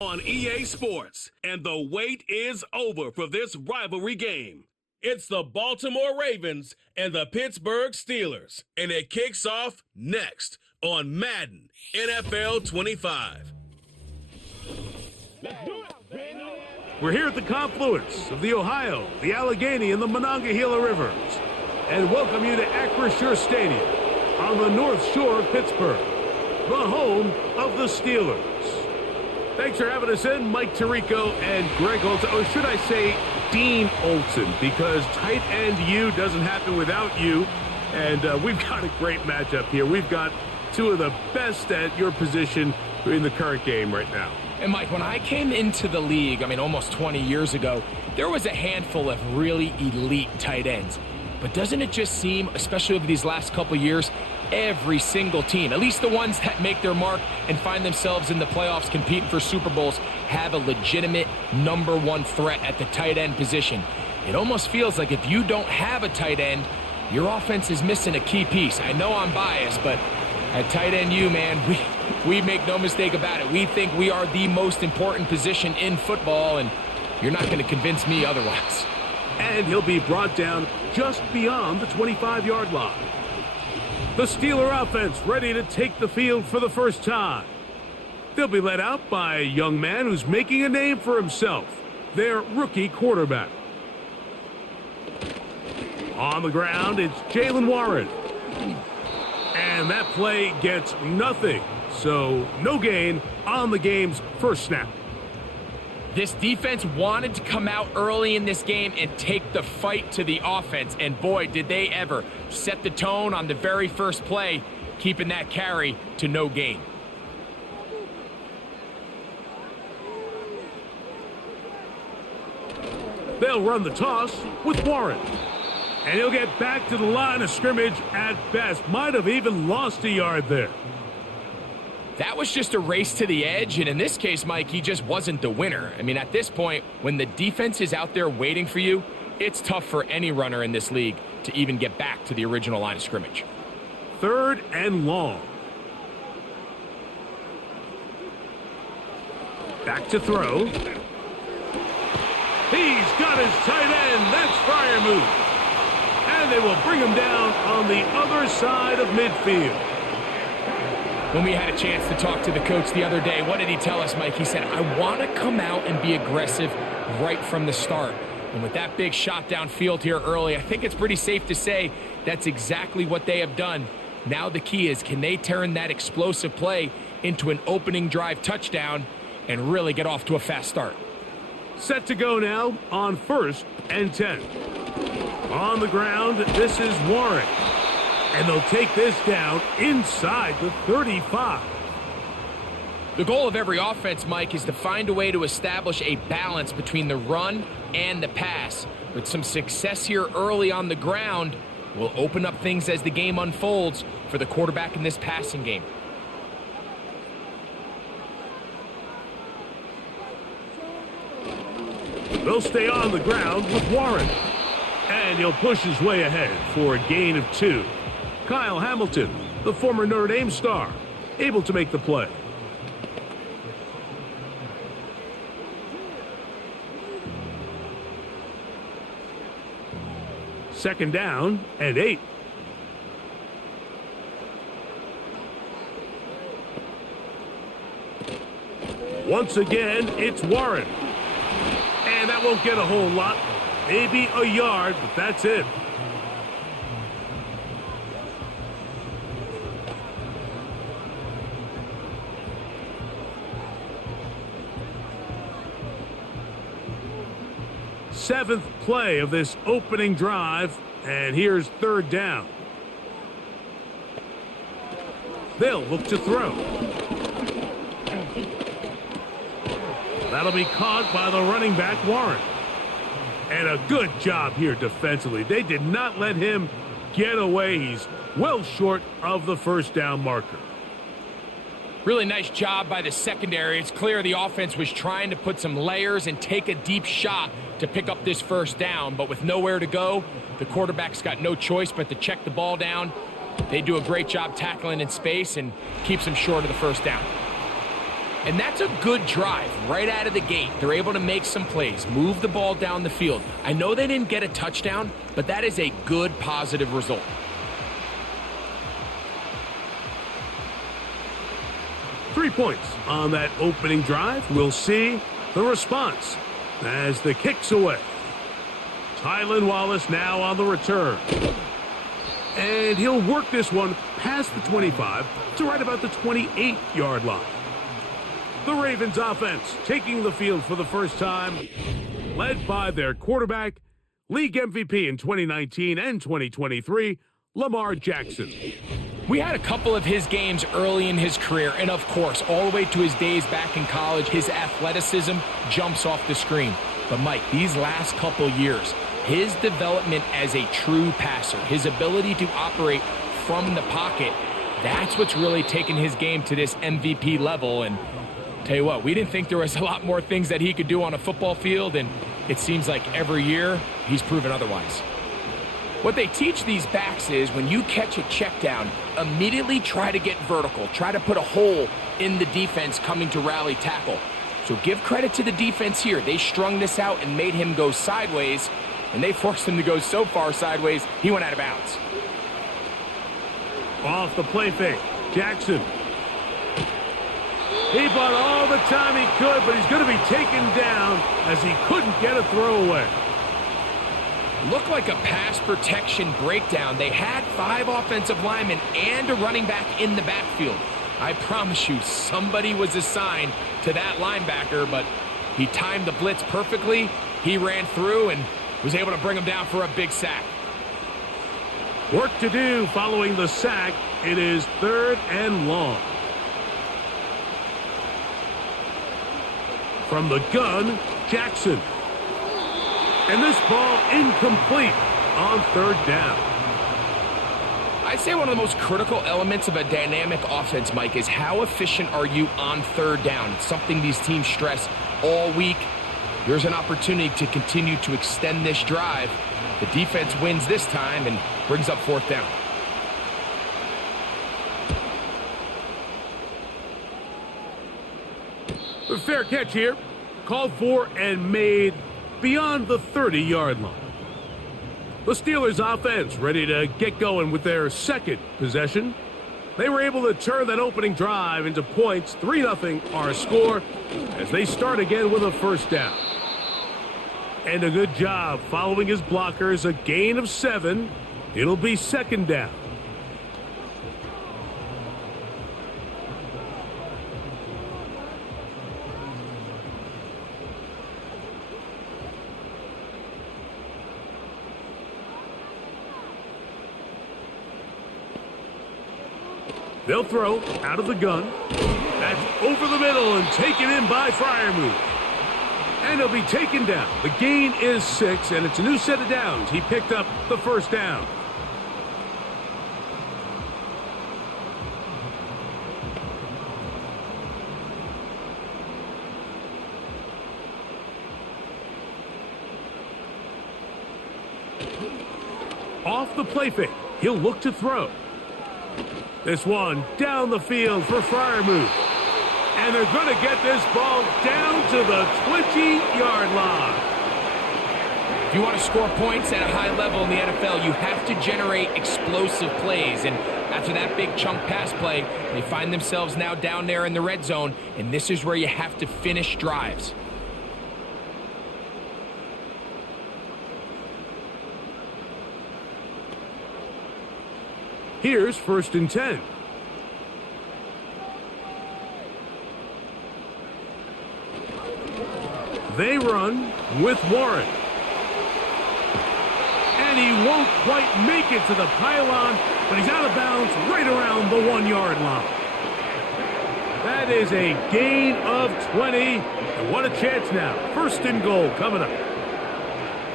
On EA Sports, and the wait is over for this rivalry game. It's the Baltimore Ravens and the Pittsburgh Steelers, and it kicks off next on Madden NFL 25. We're here at the confluence of the Ohio, the Allegheny, and the Monongahela Rivers, and welcome you to Acrisure Stadium on the North Shore of Pittsburgh, the home of the Steelers. Thanks for having us in, Mike Tirico and Greg Olson. Or should I say Dean Olson, because tight end U doesn't happen without you. And we've got a great matchup here. We've got two of the best at your position in the current game right now. And Mike, when I came into the league, almost 20 years ago, there was a handful of really elite tight ends. But doesn't it just seem, especially over these last couple years, every single team, at least the ones that make their mark and find themselves in the playoffs competing for Super Bowls, have a legitimate number one threat at the tight end position. It almost feels like if you don't have a tight end, your offense is missing a key piece. I know I'm biased, but at tight end U, man, we make no mistake about it. We think we are the most important position in football, and you're not going to convince me otherwise. And he'll be brought down just beyond the 25-yard line. The Steeler offense ready to take the field for the first time. They'll be led out by a young man who's making a name for himself, their rookie quarterback. On the ground, it's Jaylen Warren. And that play gets nothing, so no gain on the game's first snap. This defense wanted to come out early in this game and take the fight to the offense, and boy, did they ever set the tone on the very first play, keeping that carry to no gain. They'll run the toss with Warren. And he'll get back to the line of scrimmage at best. Might have even lost a yard there. That was just a race to the edge, and in this case, Mike, he just wasn't the winner. At this point, when the defense is out there waiting for you, it's tough for any runner in this league to even get back to the original line of scrimmage. 3rd and long. Back to throw. He's got his tight end. That's Freiermuth. And they will bring him down on the other side of midfield. When we had a chance to talk to the coach the other day, what did he tell us, Mike? He said, I want to come out and be aggressive right from the start. And with that big shot downfield here early, I think it's pretty safe to say that's exactly what they have done. Now the key is, can they turn that explosive play into an opening drive touchdown and really get off to a fast start? Set to go now on 1st and 10. On the ground, this is Warren. And they'll take this down inside the 35. The goal of every offense, Mike, is to find a way to establish a balance between the run and the pass. With some success here early on the ground, will open up things as the game unfolds for the quarterback in this passing game. They'll stay on the ground with Warren. And he'll push his way ahead for a gain of 2. Kyle Hamilton, the former Notre Dame star, able to make the play. Second down and 8. Once again, it's Warren. And that won't get a whole lot. Maybe a yard, but that's it. Seventh play of this opening drive, and here's 3rd down. They'll look to throw. That'll be caught by the running back, Warren. And a good job here defensively. They did not let him get away. He's well short of the first down marker. Really nice job by the secondary. It's clear the offense was trying to put some layers and take a deep shot to pick up this first down, but with nowhere to go, the quarterback's got no choice but to check the ball down. They do a great job tackling in space and keeps him short of the first down. And that's a good drive right out of the gate. They're able to make some plays, move the ball down the field. I know they didn't get a touchdown, but that is a good, positive result. Three points on that opening drive. We'll see the response as the kick's away. Tylan Wallace now on the return. And he'll work this one past the 25 to right about the 28-yard line. The Ravens offense taking the field for the first time, led by their quarterback, league MVP in 2019 and 2023, Lamar Jackson. We had a couple of his games early in his career, and of course, all the way to his days back in college, his athleticism jumps off the screen. But Mike, these last couple years, his development as a true passer, his ability to operate from the pocket, that's what's really taken his game to this MVP level. And tell you what, we didn't think there was a lot more things that he could do on a football field, and it seems like every year he's proven otherwise. What they teach these backs is when you catch a check down, immediately try to get vertical, try to put a hole in the defense coming to rally tackle. So give credit to the defense here. They strung this out and made him go sideways, and they forced him to go so far sideways, he went out of bounds. Off the play fake, Jackson. He bought all the time he could, but he's going to be taken down as he couldn't get a throwaway. Looked like a pass protection breakdown. They had 5 offensive linemen and a running back in the backfield. I promise you, somebody was assigned to that linebacker, but he timed the blitz perfectly. He ran through and was able to bring him down for a big sack. Work to do following the sack. It is 3rd and long. From the gun, Jackson. And this ball incomplete on 3rd down. I'd say one of the most critical elements of a dynamic offense, Mike, is how efficient are you on 3rd down. It's something these teams stress all week. Here's an opportunity to continue to extend this drive. The defense wins this time and brings up 4th down. A fair catch here. Called for and made beyond the 30-yard line. The Steelers offense ready to get going with their 2nd possession. They were able to turn that opening drive into points. 3-0 our score as they start again with a 1st down. And a good job following his blockers, a gain of 7. It'll be 2nd down. They'll throw out of the gun. That's over the middle and taken in by Freiermuth. And he'll be taken down. The gain is 6, and it's a new set of downs. He picked up the 1st down. Off the play fake, he'll look to throw. This one down the field for Freiermuth. And they're going to get this ball down to the 20-yard line. If you want to score points at a high level in the NFL, you have to generate explosive plays. And after that big chunk pass play, they find themselves now down there in the red zone, and this is where you have to finish drives. Here's 1st and 10. They run with Warren. And he won't quite make it to the pylon, but he's out of bounds right around the 1-yard line. That is a gain of 20. And what a chance now. 1st and goal coming up.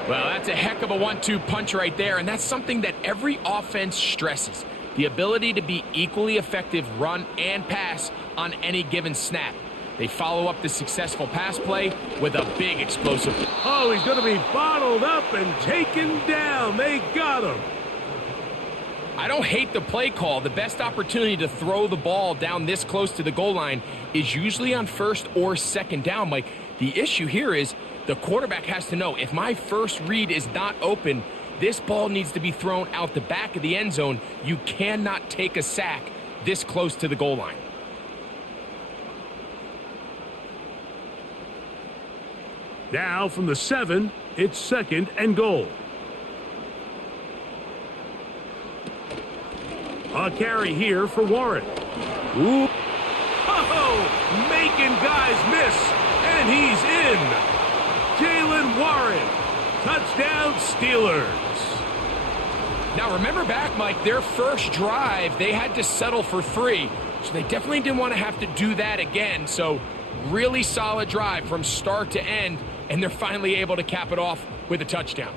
Well, that's a heck of a 1-2 punch right there, and that's something that every offense stresses. The ability to be equally effective run and pass on any given snap. They follow up the successful pass play with a big explosive. Oh, he's going to be bottled up and taken down. They got him. I don't hate the play call. The best opportunity to throw the ball down this close to the goal line is usually on first or second down, Mike. The issue here is the quarterback has to know, if my first read is not open, this ball needs to be thrown out the back of the end zone. You cannot take a sack this close to the goal line. Now from the 7, it's 2nd and goal. A carry here for Warren. Ooh. Oh, making guys miss, and he's in. Jalen Warren, touchdown Steelers. Now remember back, Mike, their first drive, they had to settle for 3, so they definitely didn't want to have to do that again. So really solid drive from start to end, and they're finally able to cap it off with a touchdown.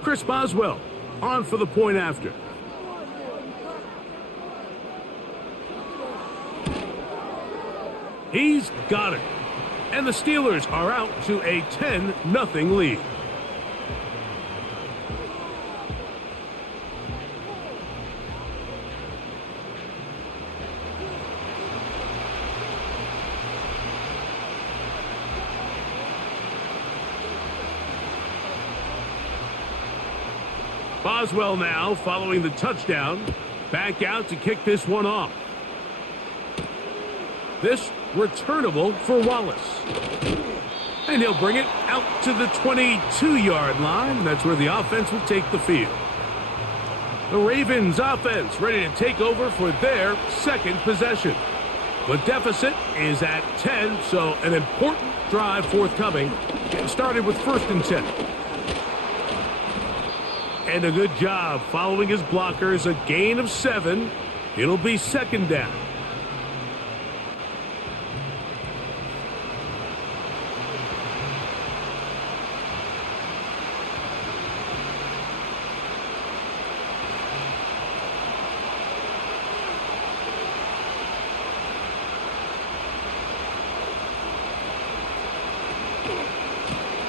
Chris Boswell on for the point after. He's got it. And the Steelers are out to a 10-0 lead. Boswell now following the touchdown. Back out to kick this one off. This returnable for Wallace. And he'll bring it out to the 22-yard line. That's where the offense will take the field. The Ravens offense ready to take over for their second possession. The deficit is at 10, so an important drive forthcoming. Getting started with 1st and 10. And a good job following his blockers, a gain of 7. It'll be 2nd down.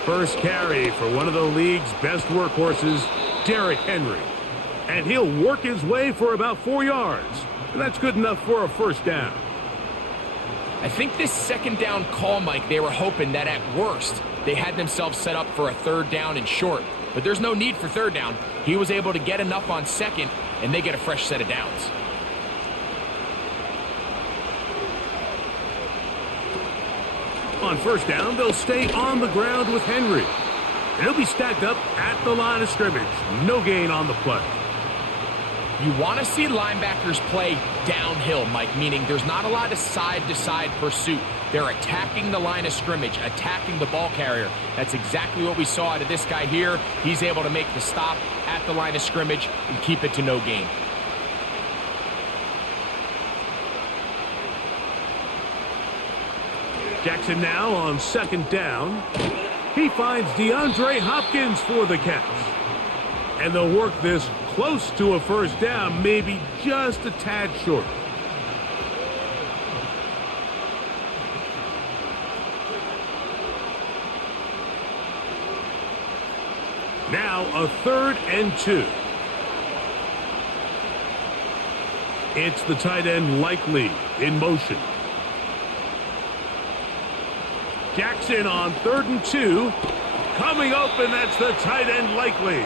First carry for one of the league's best workhorses, Derrick Henry. And he'll work his way for about 4 yards. And that's good enough for a 1st down. I think this 2nd down call, Mike, they were hoping that at worst they had themselves set up for a 3rd down and short. But there's no need for 3rd down. He was able to get enough on 2nd, and they get a fresh set of downs. On 1st down, they'll stay on the ground with Henry. And he'll be stacked up at the line of scrimmage. No gain on the play. You want to see linebackers play downhill, Mike, meaning there's not a lot of side-to-side pursuit. They're attacking the line of scrimmage, attacking the ball carrier. That's exactly what we saw out of this guy here. He's able to make the stop at the line of scrimmage and keep it to no gain. Jackson now on 2nd down. He finds DeAndre Hopkins for the catch. And they'll work this close to a 1st down, maybe just a tad short. Now a 3rd and 2. It's the tight end Likely in motion. Jackson on 3rd and 2. Coming open, that's the tight end Likely.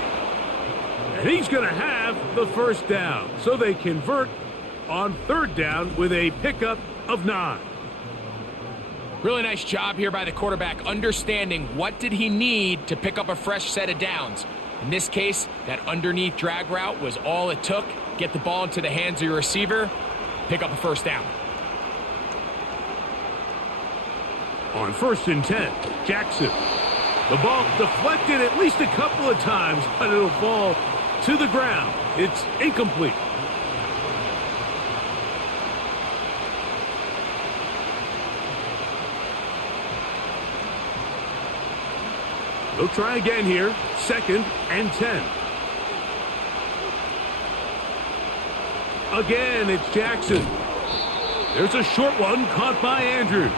And he's going to have the 1st down. So they convert on 3rd down with a pickup of 9. Really nice job here by the quarterback, understanding what did he need to pick up a fresh set of downs. In this case, that underneath drag route was all it took. Get the ball into the hands of your receiver, pick up a 1st down. On 1st and 10, Jackson. The ball deflected at least a couple of times, but it'll fall to the ground. It's incomplete. They'll try again here. 2nd and 10. Again, it's Jackson. There's a short one caught by Andrews.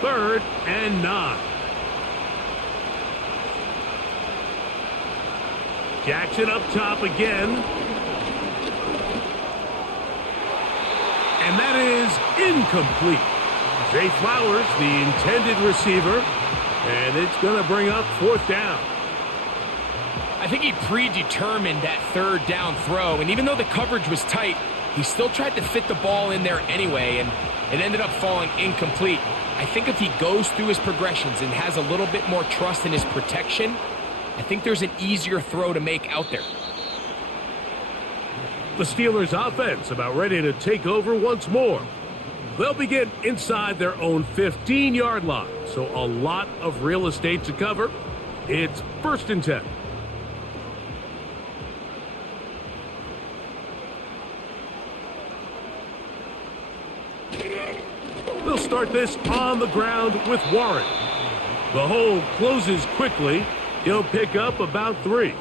Third and 9. Jackson up top again. And that is incomplete. Zay Flowers, the intended receiver, and it's going to bring up 4th down. I think he predetermined that 3rd down throw, and even though the coverage was tight, he still tried to fit the ball in there anyway, and it ended up falling incomplete. I think if he goes through his progressions and has a little bit more trust in his protection, I think there's an easier throw to make out there. The Steelers' offense about ready to take over once more. They'll begin inside their own 15-yard line, so a lot of real estate to cover. It's 1st and 10. They'll start this on the ground with Warren. The hole closes quickly. He'll pick up about 3.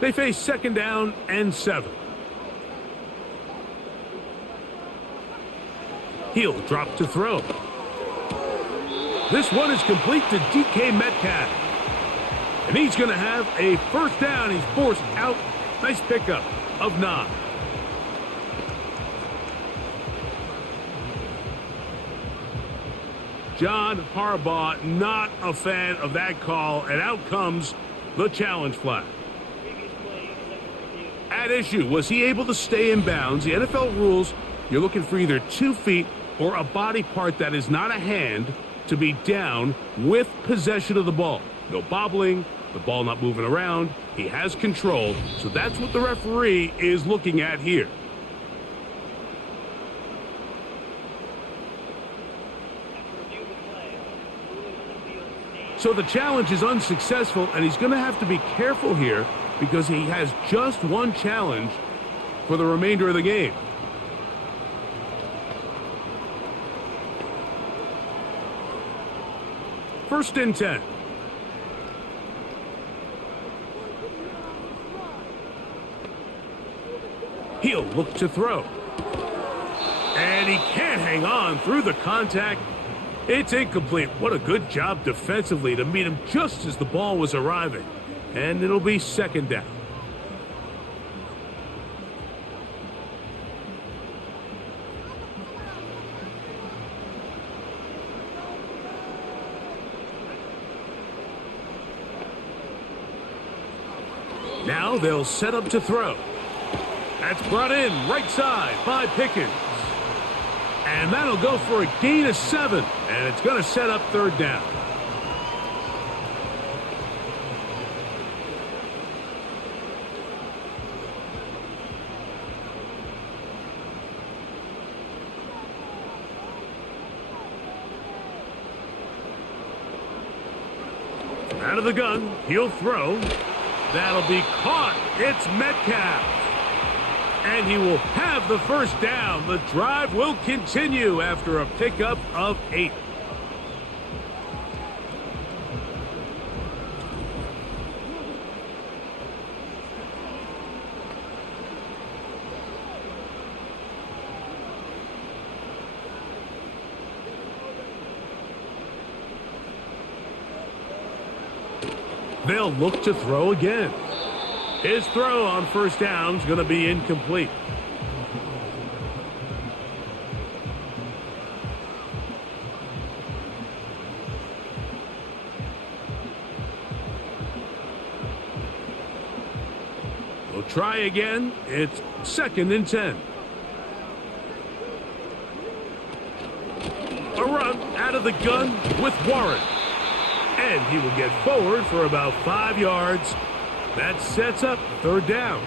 They face 2nd down and 7. He'll drop to throw. This one is complete to DK Metcalf. And he's going to have a 1st down. He's forced out. Nice pickup of 9. John Harbaugh, not a fan of that call, and out comes the challenge flag. At issue, was he able to stay in bounds? The NFL rules, you're looking for either 2 feet or a body part that is not a hand to be down with possession of the ball. No bobbling, the ball not moving around. He has control, so that's what the referee is looking at here. So the challenge is unsuccessful, and he's going to have to be careful here because he has just one challenge for the remainder of the game. First and 10. He'll look to throw. And he can't hang on through the contact. It's incomplete. What a good job defensively to meet him just as the ball was arriving. And it'll be 2nd down. Now they'll set up to throw. That's brought in right side by Pickens. And that'll go for a gain of 7. And it's going to set up 3rd down. Out of the gun, he'll throw. That'll be caught. It's Metcalf. And he will have the 1st down. The drive will continue after a pickup of 8. They'll look to throw again. His throw on 1st down is going to be incomplete. We'll try again. It's 2nd and 10. A run out of the gun with Warren. And he will get forward for about 5 yards. That sets up 3rd down.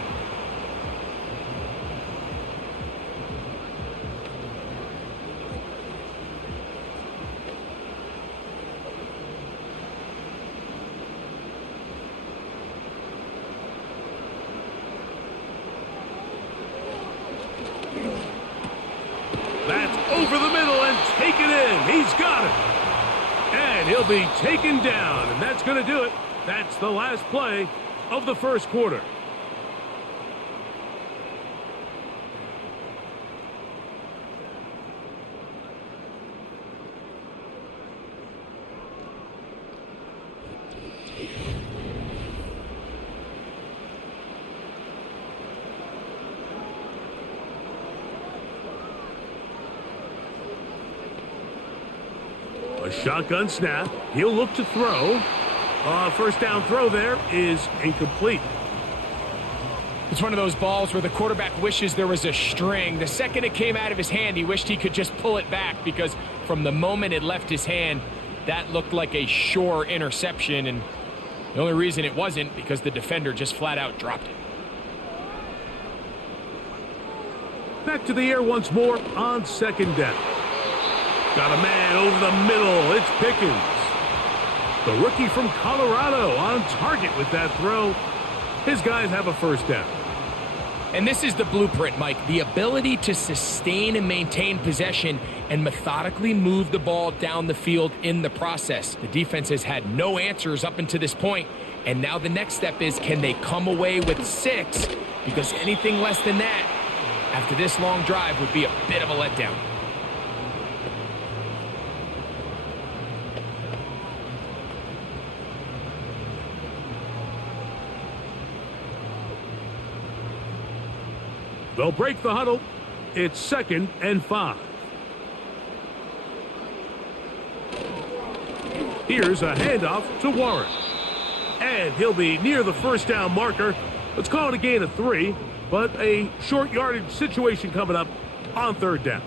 He's got it. And he'll be taken down, and that's going to do it. That's the last play of the first quarter. A shotgun snap. He'll look to throw. First down throw there is incomplete. It's one of those balls where the quarterback wishes there was a string. The second it came out of his hand, he wished he could just pull it back, because from the moment it left his hand, that looked like a sure interception, and the only reason it wasn't because the defender just flat out dropped it. Back to the air once more on second down. Got a man over the middle. It's Pickens. The rookie from Colorado on target with that throw. His guys have a first down. And this is the blueprint, Mike. The ability to sustain and maintain possession and methodically move the ball down the field in the process. The defense has had no answers up until this point, and now the next step is, can they come away with 6? Because anything less than that after this long drive would be a bit of a letdown. They'll break the huddle. It's 2nd and 5. Here's a handoff to Warren. And he'll be near the first down marker. Let's call it a gain of 3, but a short yardage situation coming up on 3rd down.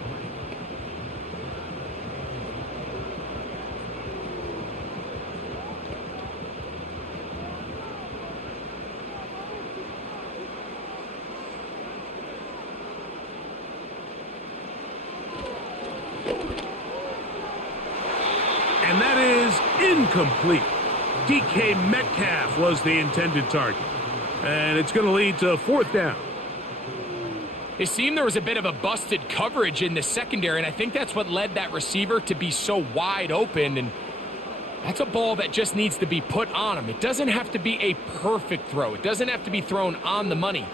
And that is incomplete. DK Metcalf was the intended target. And it's going to lead to 4th down. It seemed there was a bit of a busted coverage in the secondary, and I think that's what led that receiver to be so wide open. And that's a ball that just needs to be put on him. It doesn't have to be a perfect throw. It doesn't have to be thrown on the money.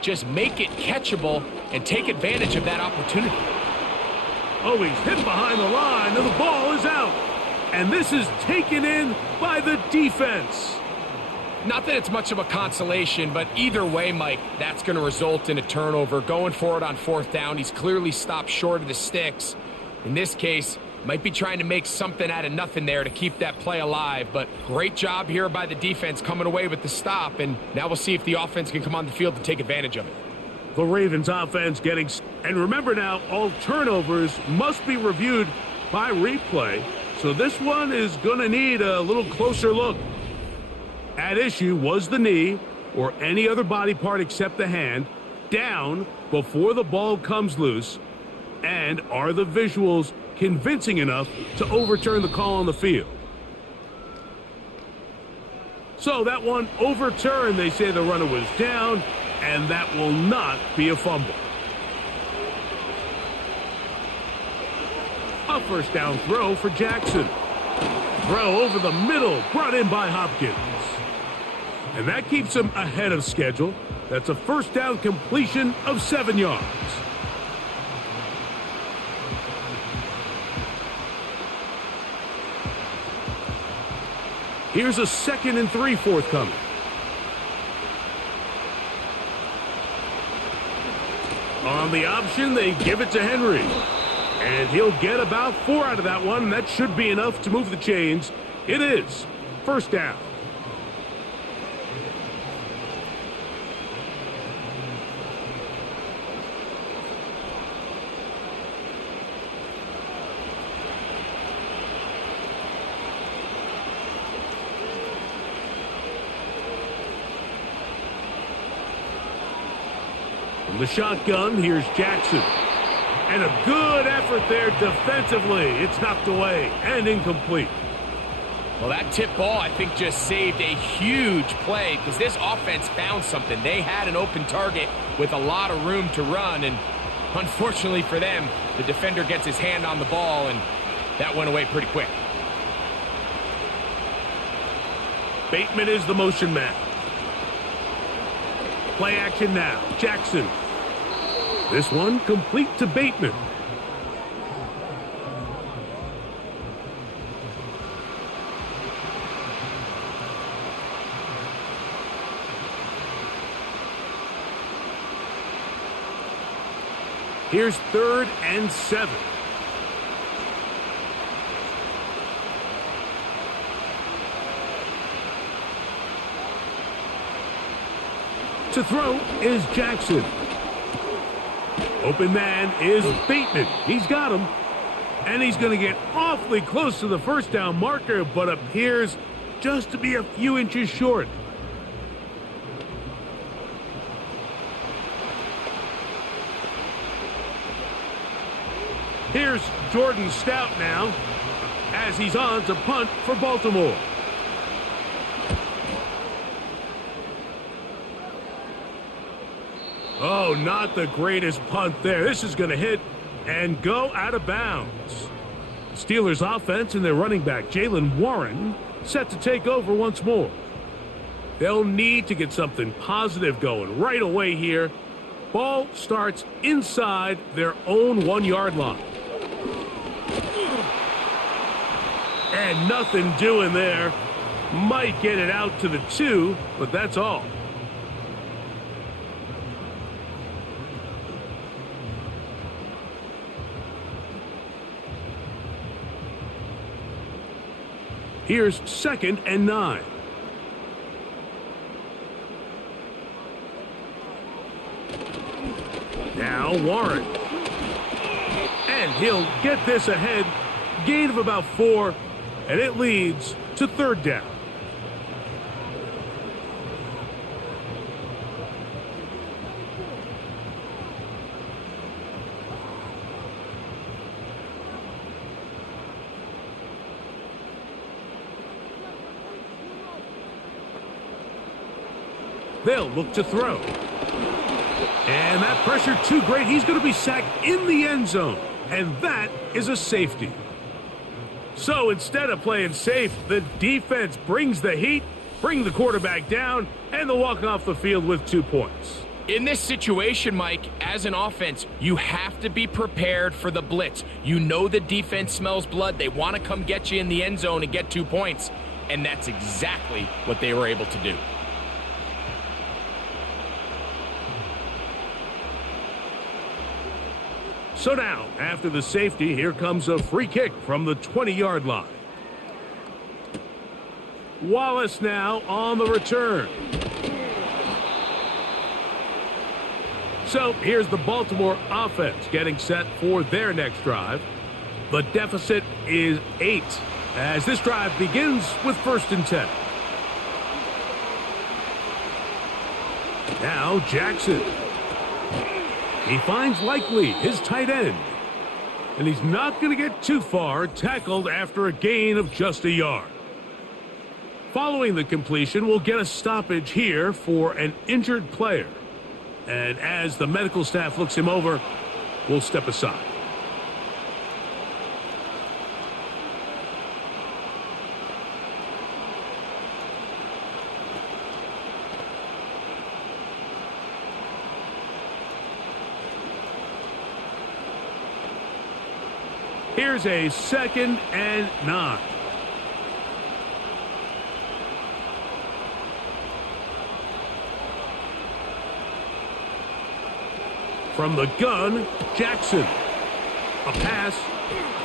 Just make it catchable and take advantage of that opportunity. Oh, he's hit behind the line, and the ball is out. And this is taken in by the defense. Not that it's much of a consolation, but either way, Mike, that's going to result in a turnover. Going for it on 4th down, he's clearly stopped short of the sticks. In this case, might be trying to make something out of nothing there to keep that play alive. But great job here by the defense coming away with the stop. And now we'll see if the offense can come on the field and take advantage of it. The Ravens offense getting... And remember now, all turnovers must be reviewed by replay. So this one is going to need a little closer look. At issue was the knee, or any other body part except the hand, down before the ball comes loose. And are the visuals convincing enough to overturn the call on the field? So that one overturned. They say the runner was down, and that will not be a fumble. A first down throw for Jackson. Throw over the middle, brought in by Hopkins. And that keeps him ahead of schedule. That's a first down completion of 7 yards. Here's a 2nd and 3 forthcoming. On the option, they give it to Henry. And he'll get about 4 out of that one. That should be enough to move the chains. It is. First down. From the shotgun, here's Jackson. And a good effort there defensively. It's knocked away and incomplete. Well, that tip ball, I think, just saved a huge play because this offense found something. They had an open target with a lot of room to run, and unfortunately for them, the defender gets his hand on the ball, and That went away pretty quick. Bateman is the motion man. Play action now. Jackson. This one complete to Bateman. Here's 3rd and 7. To throw is Jackson. Open man is Bateman. He's got him. And he's going to get awfully close to the first down marker, but appears just to be a few inches short. Here's Jordan Stout now as he's on to punt for Baltimore. Oh, not the greatest punt there. This is going to hit and go out of bounds. Steelers offense and their running back, Jaylen Warren, set to take over once more. They'll need to get something positive going right away here. Ball starts inside their own 1-yard line. And nothing doing there. Might get it out to the 2, but that's all. Here's 2nd and 9. Now Warren. And he'll get this ahead. Gain of about 4. And it leads to 3rd down. They'll look to throw. And that pressure too great. He's going to be sacked in the end zone. And that is a safety. So instead of playing safe, the defense brings the heat, bring the quarterback down, and they'll walk off the field with 2 points. In this situation, Mike, as an offense, you have to be prepared for the blitz. You know the defense smells blood. They want to come get you in the end zone and get 2 points. And that's exactly what they were able to do. So now, after the safety, here comes a free kick from the 20-yard line. Wallace now on the return. So here's the Baltimore offense getting set for their next drive. The deficit is 8 as this drive begins with 1st and 10. Now Jackson. He finds Likely, his tight end. And he's not going to get too far, tackled after a gain of just a yard. Following the completion, we'll get a stoppage here for an injured player. And as the medical staff looks him over, we'll step aside. Here's a 2nd and 9. From the gun, Jackson. A pass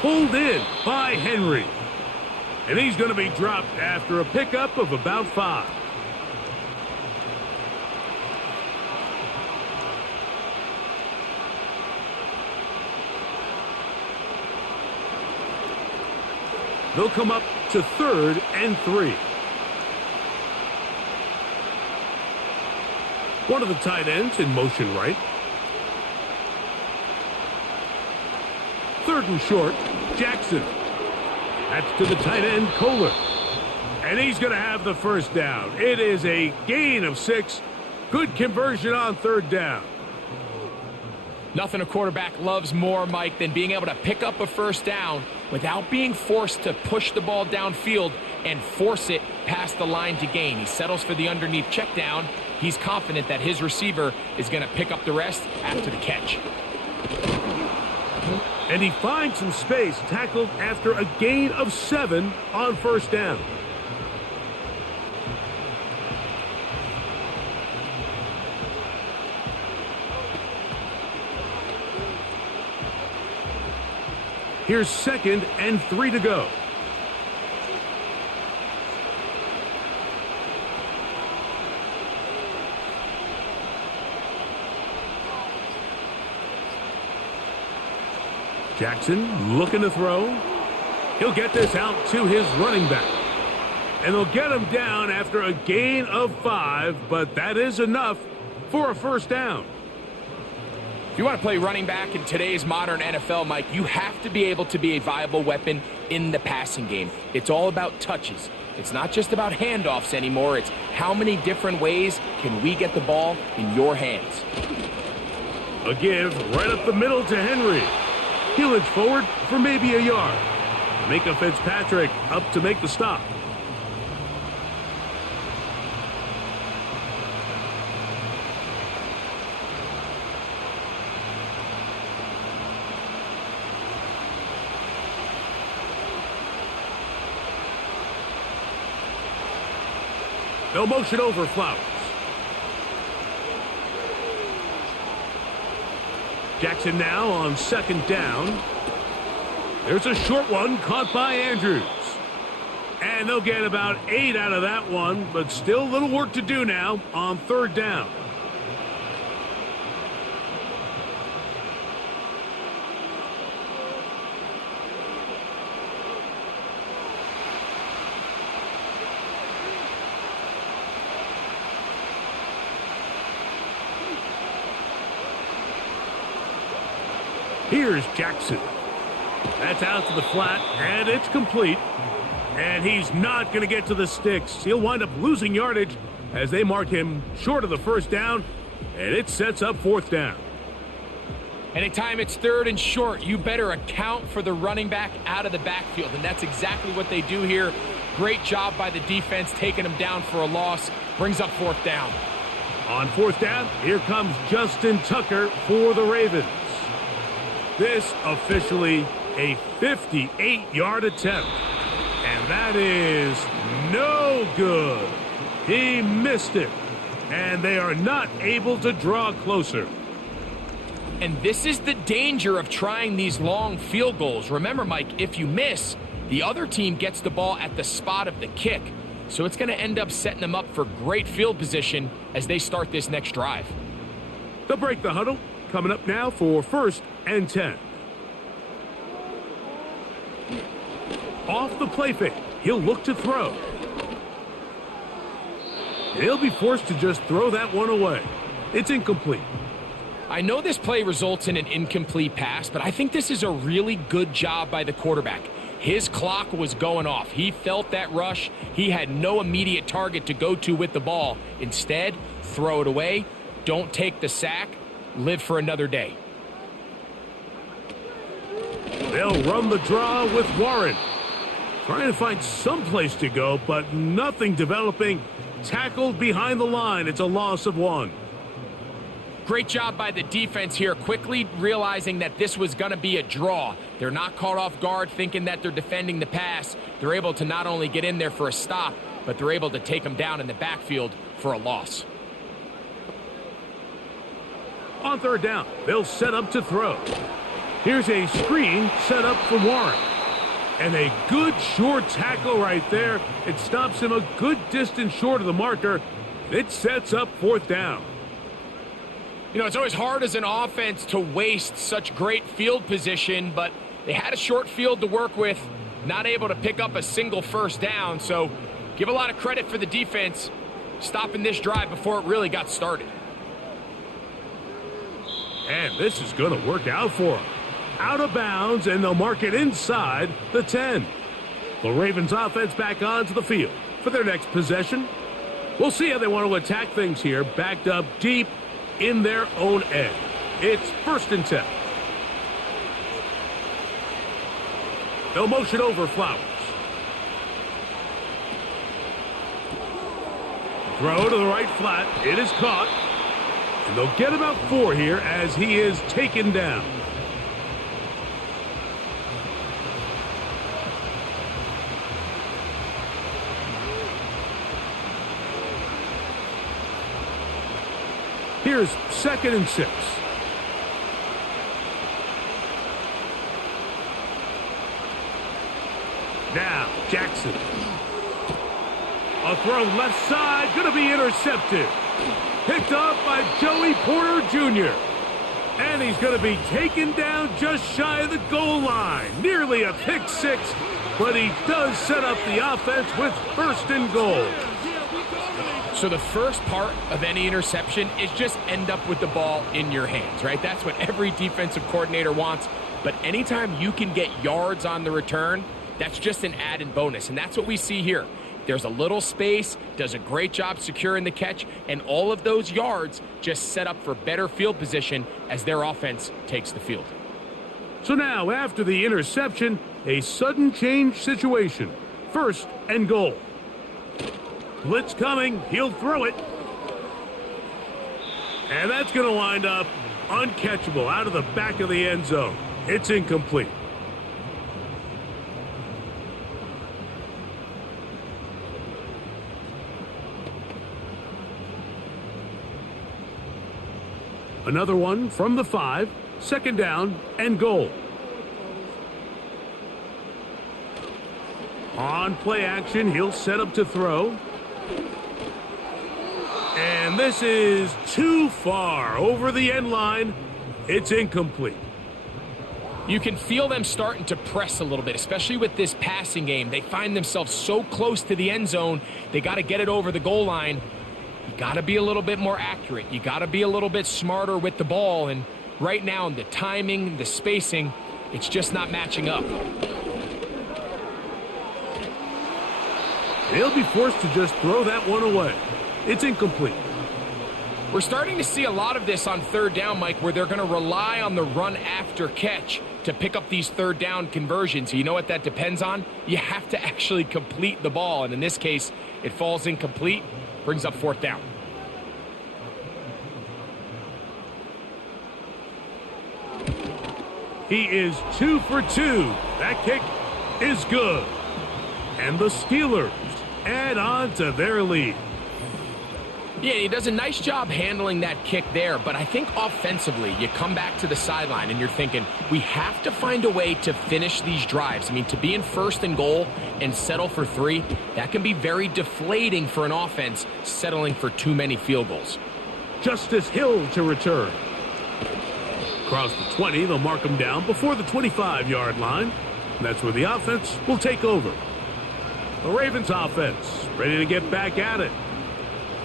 pulled in by Henry. And he's going to be dropped after a pickup of about 5. They'll come up to 3rd and 3. One of the tight ends in motion right. 3rd and short, Jackson. That's to the tight end, Kohler. And he's going to have the first down. It is a gain of 6. Good conversion on 3rd down. Nothing a quarterback loves more, Mike, than being able to pick up a first down without being forced to push the ball downfield and force it past the line to gain. He settles for the underneath check down. He's confident that his receiver is going to pick up the rest after the catch. And he finds some space, tackled after a gain of 7 on first down. Here's 2nd and 3 to go. Jackson looking to throw. He'll get this out to his running back. And they'll get him down after a gain of 5, but that is enough for a first down. If you want to play running back in today's modern NFL, Mike, you have to be able to be a viable weapon in the passing game. It's all about touches. It's not just about handoffs anymore. It's how many different ways can we get the ball in your hands. A give right up the middle to Henry. He'll edge forward for maybe a yard. Micah Fitzpatrick up to make the stop. They'll motion over Flowers. Jackson now on 2nd down. There's a short one caught by Andrews. And they'll get about 8 out of that one, but still a little work to do now on 3rd down. Here's Jackson. That's out to the flat, and it's complete. And he's not going to get to the sticks. He'll wind up losing yardage as they mark him short of the first down, and it sets up 4th down. Anytime it's 3rd and short, you better account for the running back out of the backfield, and that's exactly what they do here. Great job by the defense taking him down for a loss. Brings up 4th down. On 4th down, here comes Justin Tucker for the Ravens. This officially a 58-yard attempt. And that is no good. He missed it. And they are not able to draw closer. And this is the danger of trying these long field goals. Remember, Mike, if you miss, the other team gets the ball at the spot of the kick. So it's going to end up setting them up for great field position as they start this next drive. They'll break the huddle. Coming up now for 1st and 10. Off the play fake. He'll look to throw. He'll be forced to just throw that one away. It's incomplete. I know this play results in an incomplete pass, but I think this is a really good job by the quarterback. His clock was going off. He felt that rush. He had no immediate target to go to with the ball. Instead, throw it away. Don't take the sack. Live for another day. They'll run the draw with Warren. Trying to find some place to go, but nothing developing. Tackled behind the line. It's a loss of 1. Great job by the defense here, quickly realizing that this was going to be a draw. They're not caught off guard thinking that they're defending the pass. They're able to not only get in there for a stop, but they're able to take them down in the backfield for a loss. On 3rd down, they'll set up to throw. Here's a screen set up for Warren. And a good short tackle right there. It stops him a good distance short of the marker. It sets up 4th down. You know, it's always hard as an offense to waste such great field position, but they had a short field to work with, not able to pick up a single first down. So give a lot of credit for the defense stopping this drive before it really got started. And this is going to work out for them. Out of bounds, and they'll mark it inside the 10. The Ravens offense back onto the field for their next possession. We'll see how they want to attack things here, backed up deep in their own end. It's 1st and 10. They'll motion over Flowers. Throw to the right flat. It is caught. And they'll get about 4 here as he is taken down. Here's 2nd and 6. Now, Jackson. A throw left side, going to be intercepted. Picked off by Joey Porter Jr. And he's going to be taken down just shy of the goal line. Nearly a pick 6, but he does set up the offense with 1st and goal. So the first part of any interception is just end up with the ball in your hands, right? That's what every defensive coordinator wants. But anytime you can get yards on the return, that's just an added bonus. And that's what we see here. There's a little space, does a great job securing the catch, and all of those yards just set up for better field position as their offense takes the field. So now, after the interception, a sudden change situation. 1st and goal. Blitz coming. He'll throw it. And that's going to wind up uncatchable out of the back of the end zone. It's incomplete. Another one from the 5. 2nd down and goal. On play action, he'll set up to throw. And this is too far over the end line. It's incomplete. You can feel them starting to press a little bit, especially with this passing game. They find themselves so close to the end zone, they got to get it over the goal line. You got to be a little bit more accurate. You got to be a little bit smarter with the ball. And right now, the timing, the spacing, it's just not matching up. They'll be forced to just throw that one away. It's incomplete. We're starting to see a lot of this on 3rd down, Mike, where they're going to rely on the run after catch to pick up these 3rd down conversions. You know what that depends on? You have to actually complete the ball. And in this case, it falls incomplete, brings up 4th down. He is 2 for 2. That kick is good. And the Steelers add on to their lead. Yeah, he does a nice job handling that kick there, but I think offensively, you come back to the sideline and you're thinking, we have to find a way to finish these drives. I mean, to be in 1st and goal and settle for 3, that can be very deflating for an offense settling for too many field goals. Justice Hill to return. Across the 20, they'll mark him down before the 25-yard line. And that's where the offense will take over. The Ravens offense ready to get back at it.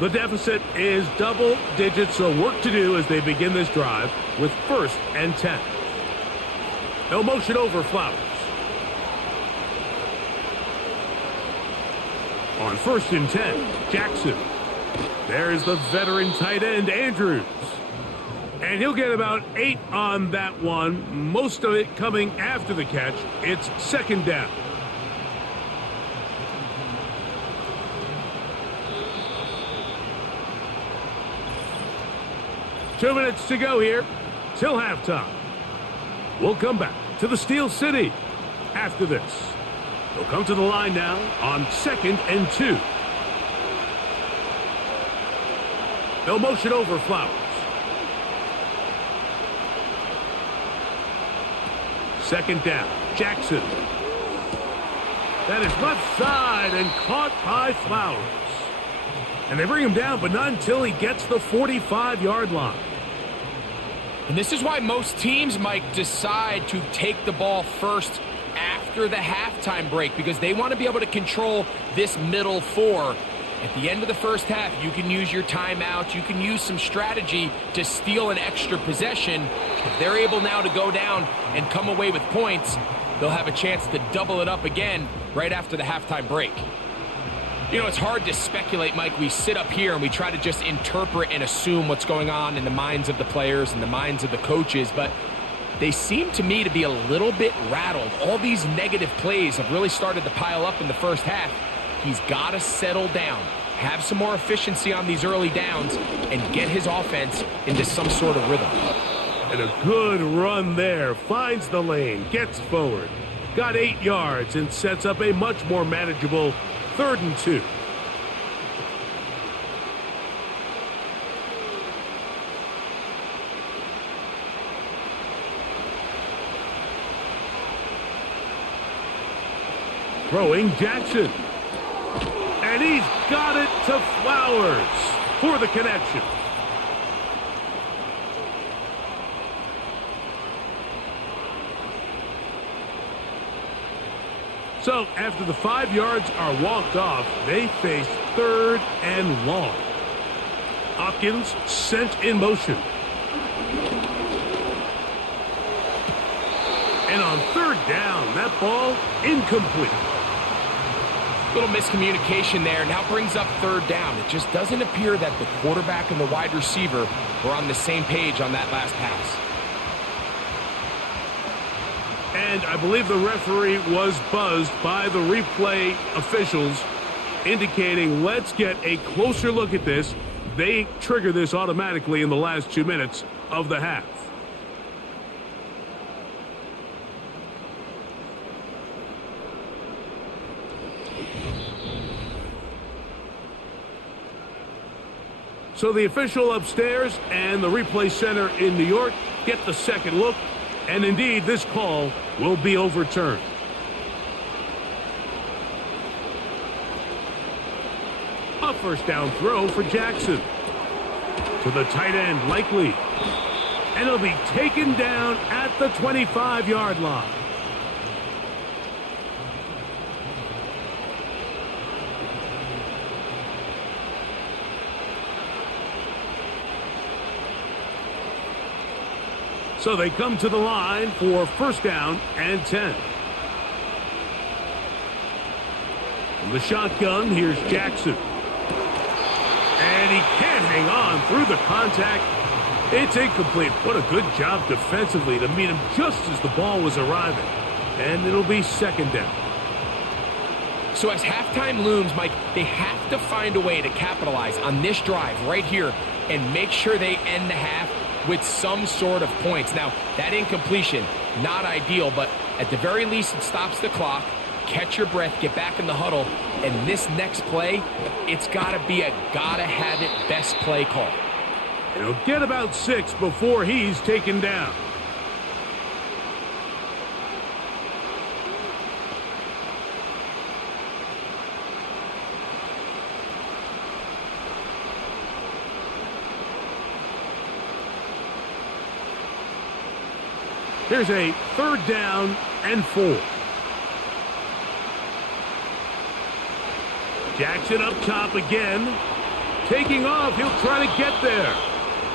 The deficit is double digits, so work to do as they begin this drive with 1st and 10. They'll motion over Flowers. On 1st and 10, Jackson. There's the veteran tight end, Andrews. And he'll get about 8 on that one, most of it coming after the catch. It's 2nd down. Two minutes to go here till halftime. We'll come back to the Steel City after this. They'll come to the line now on 2nd and 2. They'll motion over Flowers. 2nd down, Jackson. That is left side and caught by Flowers. And they bring him down, but not until he gets the 45-yard line. And this is why most teams, Mike, decide to take the ball first after the halftime break, because they want to be able to control this middle 4. At the end of the first half, you can use your timeout. You can use some strategy to steal an extra possession. If they're able now to go down and come away with points, they'll have a chance to double it up again right after the halftime break. You know, it's hard to speculate, Mike. We sit up here and we try to just interpret and assume what's going on in the minds of the players and the minds of the coaches, but they seem to me to be a little bit rattled. All these negative plays have really started to pile up in the first half. He's got to settle down, have some more efficiency on these early downs, and get his offense into some sort of rhythm. And a good run there. Finds the lane, gets forward. Got 8 yards and sets up a much more manageable 3rd and 2. Throwing Jackson. And he's got it to Flowers for the connection. So after the 5 yards are walked off, they face 3rd and long. Hopkins sent in motion. And on 3rd down, that ball incomplete. Little miscommunication there. Now brings up 3rd down. It just doesn't appear that the quarterback and the wide receiver were on the same page on that last pass. And I believe the referee was buzzed by the replay officials, indicating let's get a closer look at this. They trigger this automatically in the last 2 minutes of the half. So the official upstairs and the replay center in New York get the second look. And indeed, this call will be overturned. A 1st down throw for Jackson. To the tight end, Likely. And it'll be taken down at the 25-yard line. So they come to the line for 1st down and 10. From the shotgun, here's Jackson. And he can't hang on through the contact. It's incomplete. What a good job defensively to meet him just as the ball was arriving. And it'll be 2nd down. So as halftime looms, Mike, they have to find a way to capitalize on this drive right here and make sure they end the half with some sort of points. Now, that incompletion, not ideal, but at the very least, it stops the clock. Catch your breath, get back in the huddle, and this next play, it's got to be a gotta-have-it best play call. He'll get about 6 before he's taken down. Here's a 3rd down and 4. Jackson up top again. Taking off, he'll try to get there.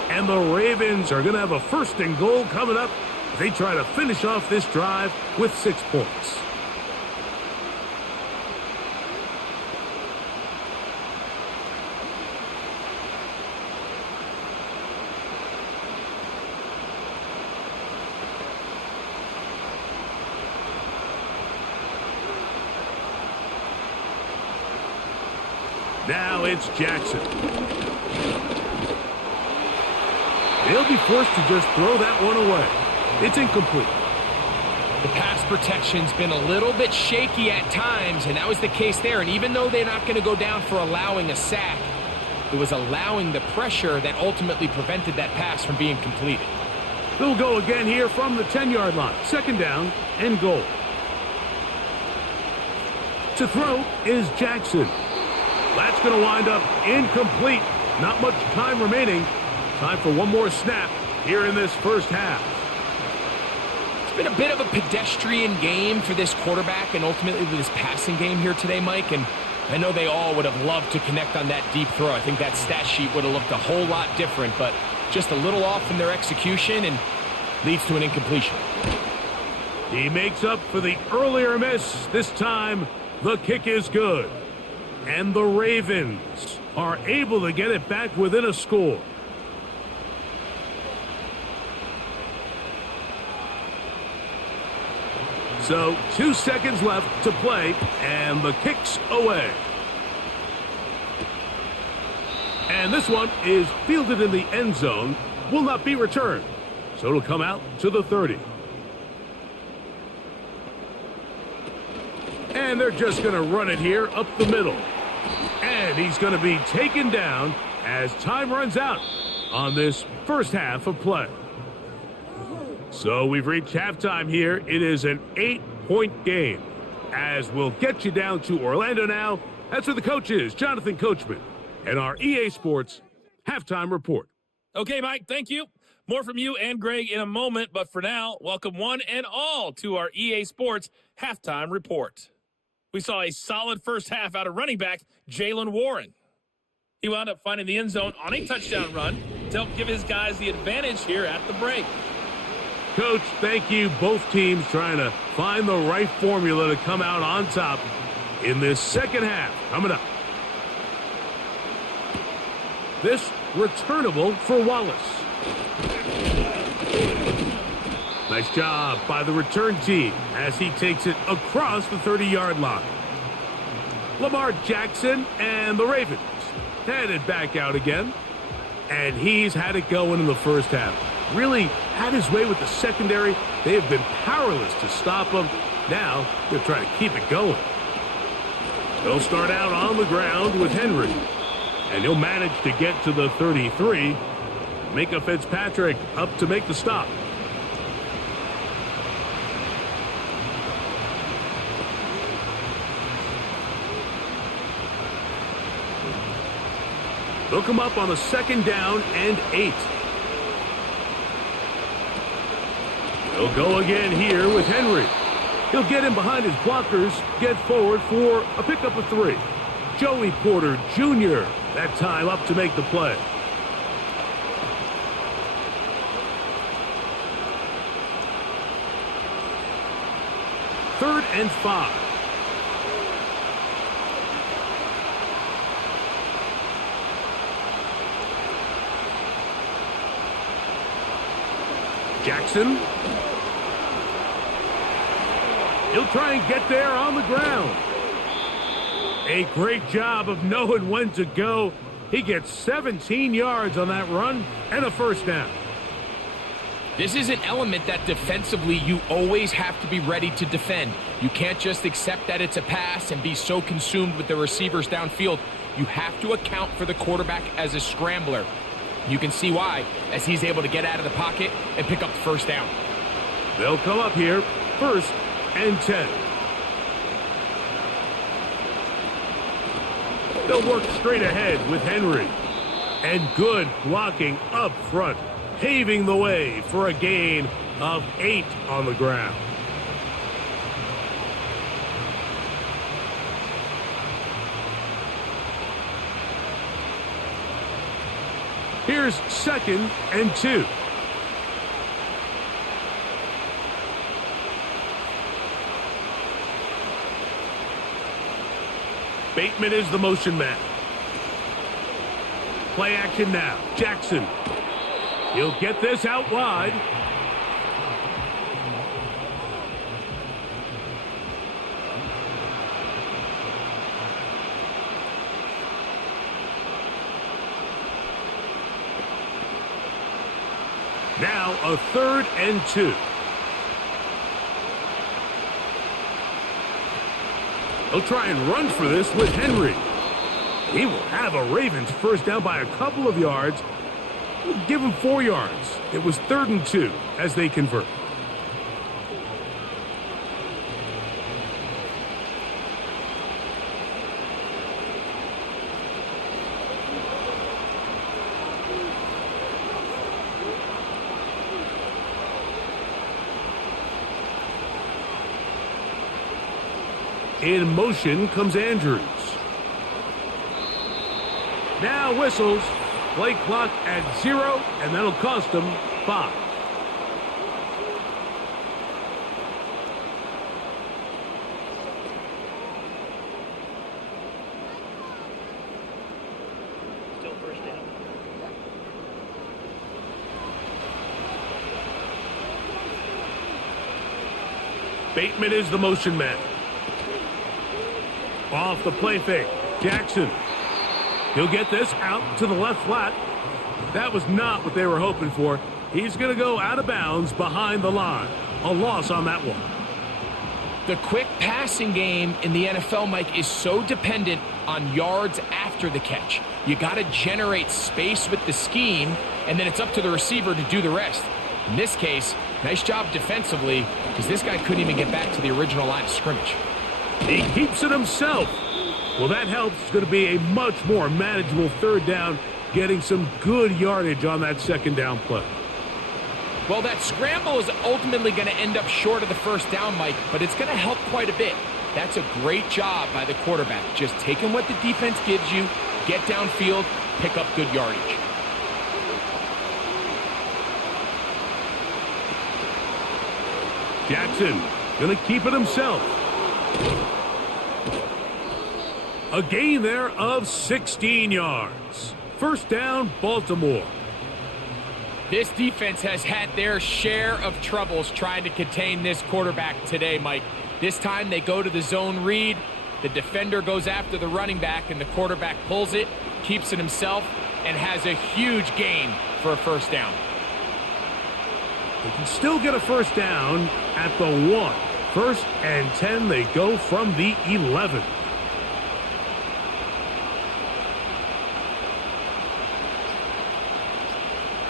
And the Ravens are going to have a 1st and goal coming up. They try to finish off this drive with 6 points. Now it's Jackson. He'll be forced to just throw that one away. It's incomplete. The pass protection's been a little bit shaky at times, and that was the case there. And even though they're not going to go down for allowing a sack, it was allowing the pressure that ultimately prevented that pass from being completed. They'll go again here from the 10-yard line. 2nd down and goal. To throw is Jackson. That's going to wind up incomplete. Not much time remaining. Time for one more snap here in this first half. It's been a bit of a pedestrian game for this quarterback and ultimately this passing game here today, Mike. And I know they all would have loved to connect on that deep throw. I think that stat sheet would have looked a whole lot different, but just a little off in their execution and leads to an incompletion. He makes up for the earlier miss. This time, the kick is good. And the Ravens are able to get it back within a score. So 2 seconds left to play, and the kick's away. And this one is fielded in the end zone, will not be returned. So it'll come out to the 30. And they're just going to run it here up the middle. And he's going to be taken down as time runs out on this first half of play. So we've reached halftime here. It is an 8-point game. As we'll get you down to Orlando now. That's where the coach is, Jonathan Coachman, and our EA Sports halftime report. Okay, Mike, thank you. More from you and Greg in a moment, but for now, welcome one and all to our EA Sports halftime report. We saw a solid first half out of running back Jaylen Warren. He wound up finding the end zone on a touchdown run to help give his guys the advantage here at the break. Coach, thank you. Both teams trying to find the right formula to come out on top in this second half. Coming up. This returnable for Wallace. Nice job by the return team as he takes it across the 30-yard line. Lamar Jackson and the Ravens headed back out again. And he's had it going in the first half. Really had his way with the secondary. They have been powerless to stop him. Now they're trying to keep it going. They'll start out on the ground with Henry. And he'll manage to get to the 33. Micah Fitzpatrick up to make the stop. They'll come up on a 2nd down and 8. They'll go again here with Henry. He'll get in behind his blockers, get forward for a pickup of 3. Joey Porter Jr. that time up to make the play. Third and 5. Jackson. He'll try and get there on the ground. A great job of knowing when to go. He gets 17 yards on that run and a first down. This is an element that defensively you always have to be ready to defend. You can't just accept that it's a pass and be so consumed with the receivers downfield. You have to account for the quarterback as a scrambler. You can see why, as he's able to get out of the pocket and pick up the first down. They'll come up here, 1st and 10. They'll work straight ahead with Henry. And good blocking up front, paving the way for a gain of 8 on the ground. Here's 2nd and 2. Bateman is the motion man. Play action now. Jackson. He'll get this out wide. Now a 3rd and 2. They'll try and run for this with Henry. He will have a Ravens first down by a couple of yards. We'll give him 4 yards. It was 3rd and 2 as they convert. In motion comes Andrews. Now whistles. Play clock at 0, and that'll cost them 5. Bateman is the motion man. Off the play fake. Jackson. He'll get this out to the left flat. That was not what they were hoping for. He's going to go out of bounds behind the line. A loss on that one. The quick passing game in the NFL, Mike, is so dependent on yards after the catch. You got to generate space with the scheme, and then it's up to the receiver to do the rest. In this case, nice job defensively, because this guy couldn't even get back to the original line of scrimmage. He keeps it himself. Well, that helps. It's going to be a much more manageable third down, getting some good yardage on that second down play. Well, that scramble is ultimately going to end up short of the first down, Mike, but it's going to help quite a bit. That's a great job by the quarterback. Just taking what the defense gives you, get downfield, pick up good yardage. Jackson going to keep it himself. A gain there of 16 yards. First down, Baltimore. This defense has had their share of troubles trying to contain this quarterback today, Mike. This time they go to the zone read. The defender goes after the running back, and the quarterback pulls it, keeps it himself, and has a huge gain for a first down. They can still get a first down at the 1. First and 10, they go from the 11.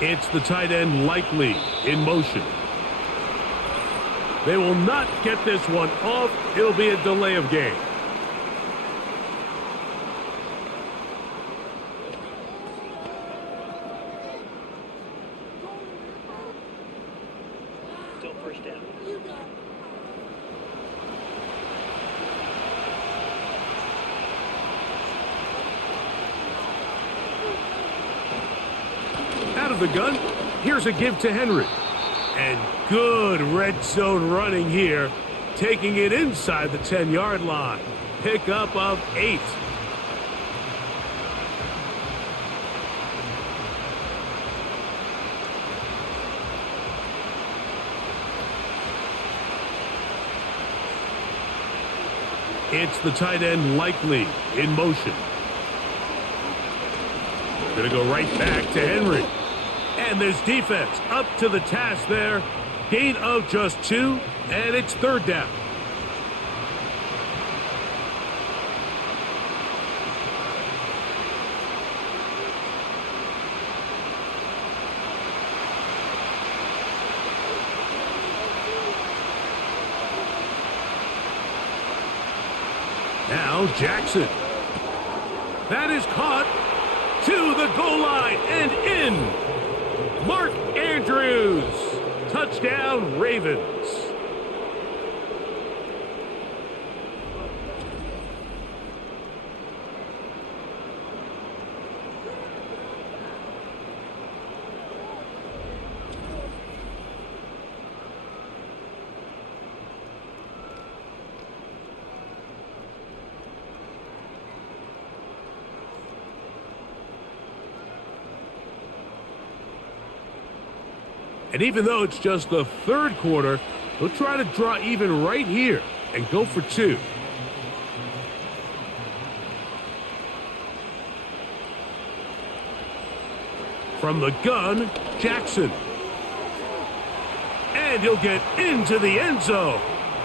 It's the tight end Likely in motion. They will not get this one off. It'll be a delay of game. Still first down. Out of the gun, here's a give to Henry. And good red zone running here, taking it inside the 10-yard line. Pickup of 8. It's the tight end Likely in motion. Going to go right back to Henry. And this defense up to the task there. Gain of just 2, and it's third down. Now Jackson. That is caught to the goal line and in. Mark Andrews. Touchdown, Ravens. And even though it's just the third quarter, they'll try to draw even right here and go for 2. From the gun, Jackson. And he'll get into the end zone,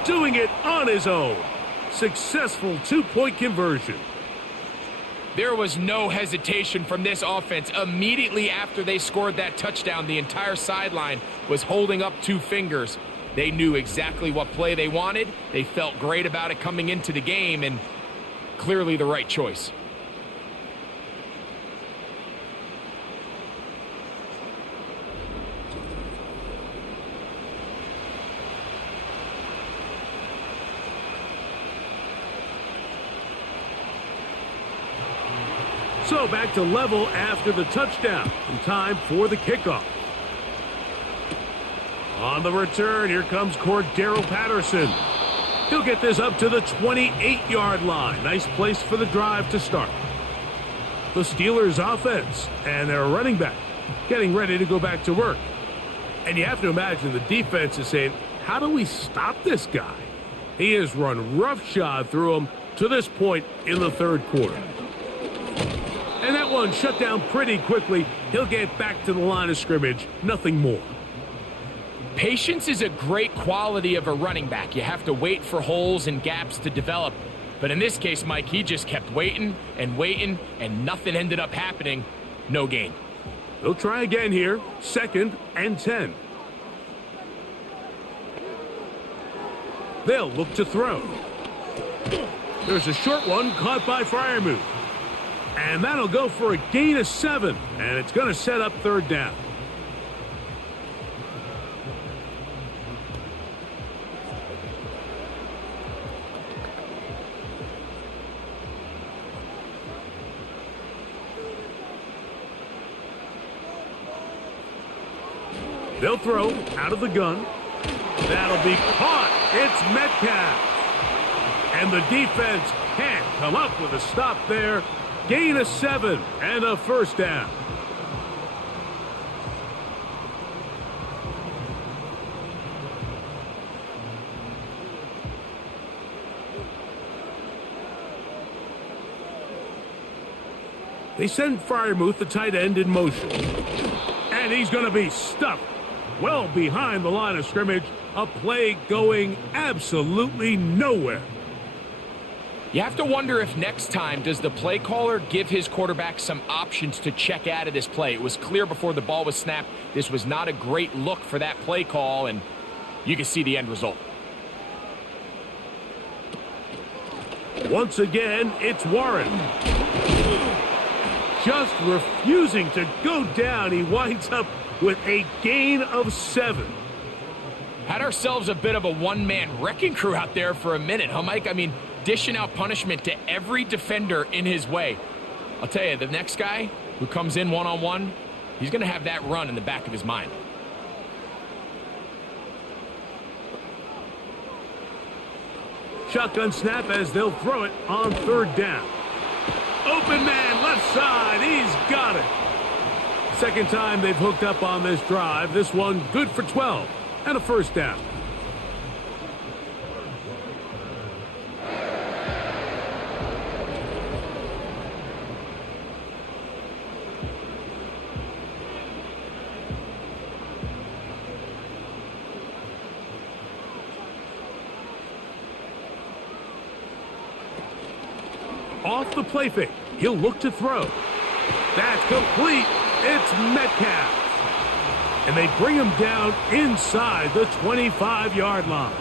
doing it on his own. Successful 2-point conversion. There was no hesitation from this offense. Immediately after they scored that touchdown, the entire sideline was holding up 2 fingers. They knew exactly what play they wanted. They felt great about it coming into the game, and clearly the right choice. So back to level after the touchdown. And time for the kickoff. On the return, here comes Cordero Patterson. He'll get this up to the 28-yard line. Nice place for the drive to start. The Steelers offense and their running back getting ready to go back to work. And you have to imagine the defense is saying, how do we stop this guy? He has run roughshod through him to this point in the third quarter. And that one shut down pretty quickly. He'll get back to the line of scrimmage, nothing more. Patience is a great quality of a running back. You have to wait for holes and gaps to develop. But in this case, Mike, he just kept waiting, and nothing ended up happening. No gain. They'll try again here. 2nd and 10. They'll look to throw. There's a short one caught by Freiermuth. And that'll go for a gain of 7. And it's going to set up 3rd down. They'll throw out of the gun. That'll be caught. It's Metcalf. And the defense can't come up with a stop there. Gain of 7 and a 1st down. They send Freiermuth, the tight end, in motion. And he's going to be stuffed well behind the line of scrimmage. A play going absolutely nowhere. You have to wonder if next time, does the play caller give his quarterback some options to check out of this play? It was clear before the ball was snapped. This was not a great look for that play call, and you can see the end result. Once again, it's Warren. Just refusing to go down. He winds up with a gain of 7. Had ourselves a bit of a one-man wrecking crew out there for a minute, huh, Mike? I mean, dishing out punishment to every defender in his way. I'll tell you, the next guy who comes in one-on-one, he's going to have that run in the back of his mind. Shotgun snap as they'll throw it on 3rd down. Open man, left side, he's got it. 2nd time they've hooked up on this drive. This one good for 12 and a 1st down. Off the play fake. He'll look to throw. That's complete. It's Metcalf. And they bring him down inside the 25-yard line.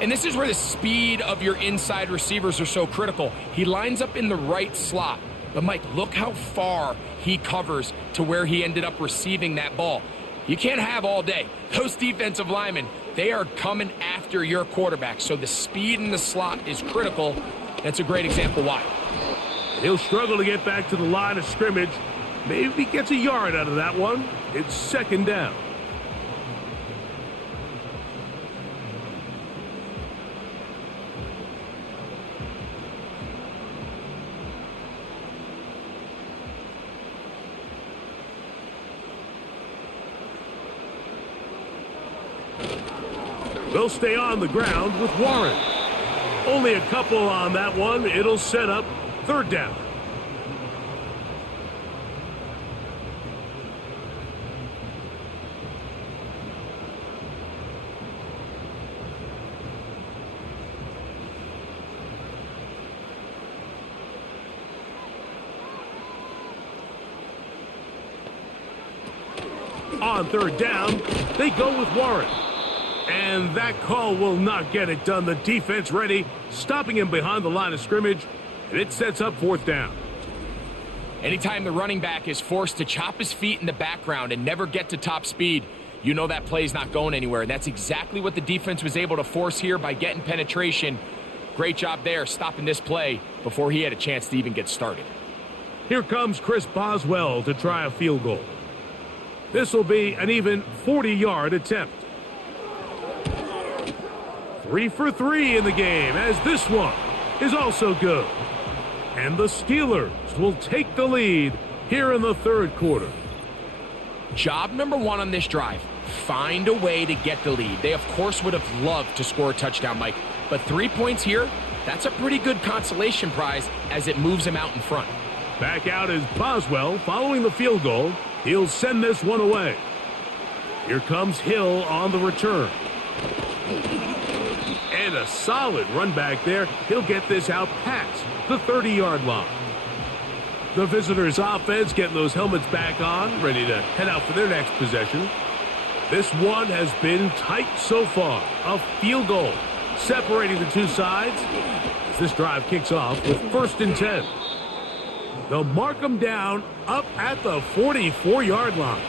And this is where the speed of your inside receivers are so critical. He lines up in the right slot. But, Mike, look how far he covers to where he ended up receiving that ball. You can't have all day. Those defensive linemen, they are coming after your quarterback. So the speed in the slot is critical. That's a great example why. He'll struggle to get back to the line of scrimmage. Maybe gets a yard out of that one. It's 2nd down. They'll stay on the ground with Warren. Only a couple on that one. It'll set up 3rd down. On 3rd down, they go with Warren. And that call will not get it done. The defense ready, stopping him behind the line of scrimmage, and it sets up 4th down. Anytime the running back is forced to chop his feet in the background and never get to top speed, you know that play's not going anywhere. And that's exactly what the defense was able to force here by getting penetration. Great job there, stopping this play before he had a chance to even get started. Here comes Chris Boswell to try a field goal. This will be an even 40-yard attempt. 3 for 3 in the game, as this one is also good. And the Steelers will take the lead here in the 3rd quarter. Job number 1 on this drive, find a way to get the lead. They, of course, would have loved to score a touchdown, Mike. But 3 points here, that's a pretty good consolation prize as it moves them out in front. Back out is Boswell following the field goal. He'll send this one away. Here comes Hill on the return. And a solid run back there. He'll get this out past the 30-yard line. The visitors' offense getting those helmets back on, ready to head out for their next possession. This one has been tight so far. A field goal separating the two sides as this drive kicks off with 1st and 10. They'll mark them down up at the 44-yard line.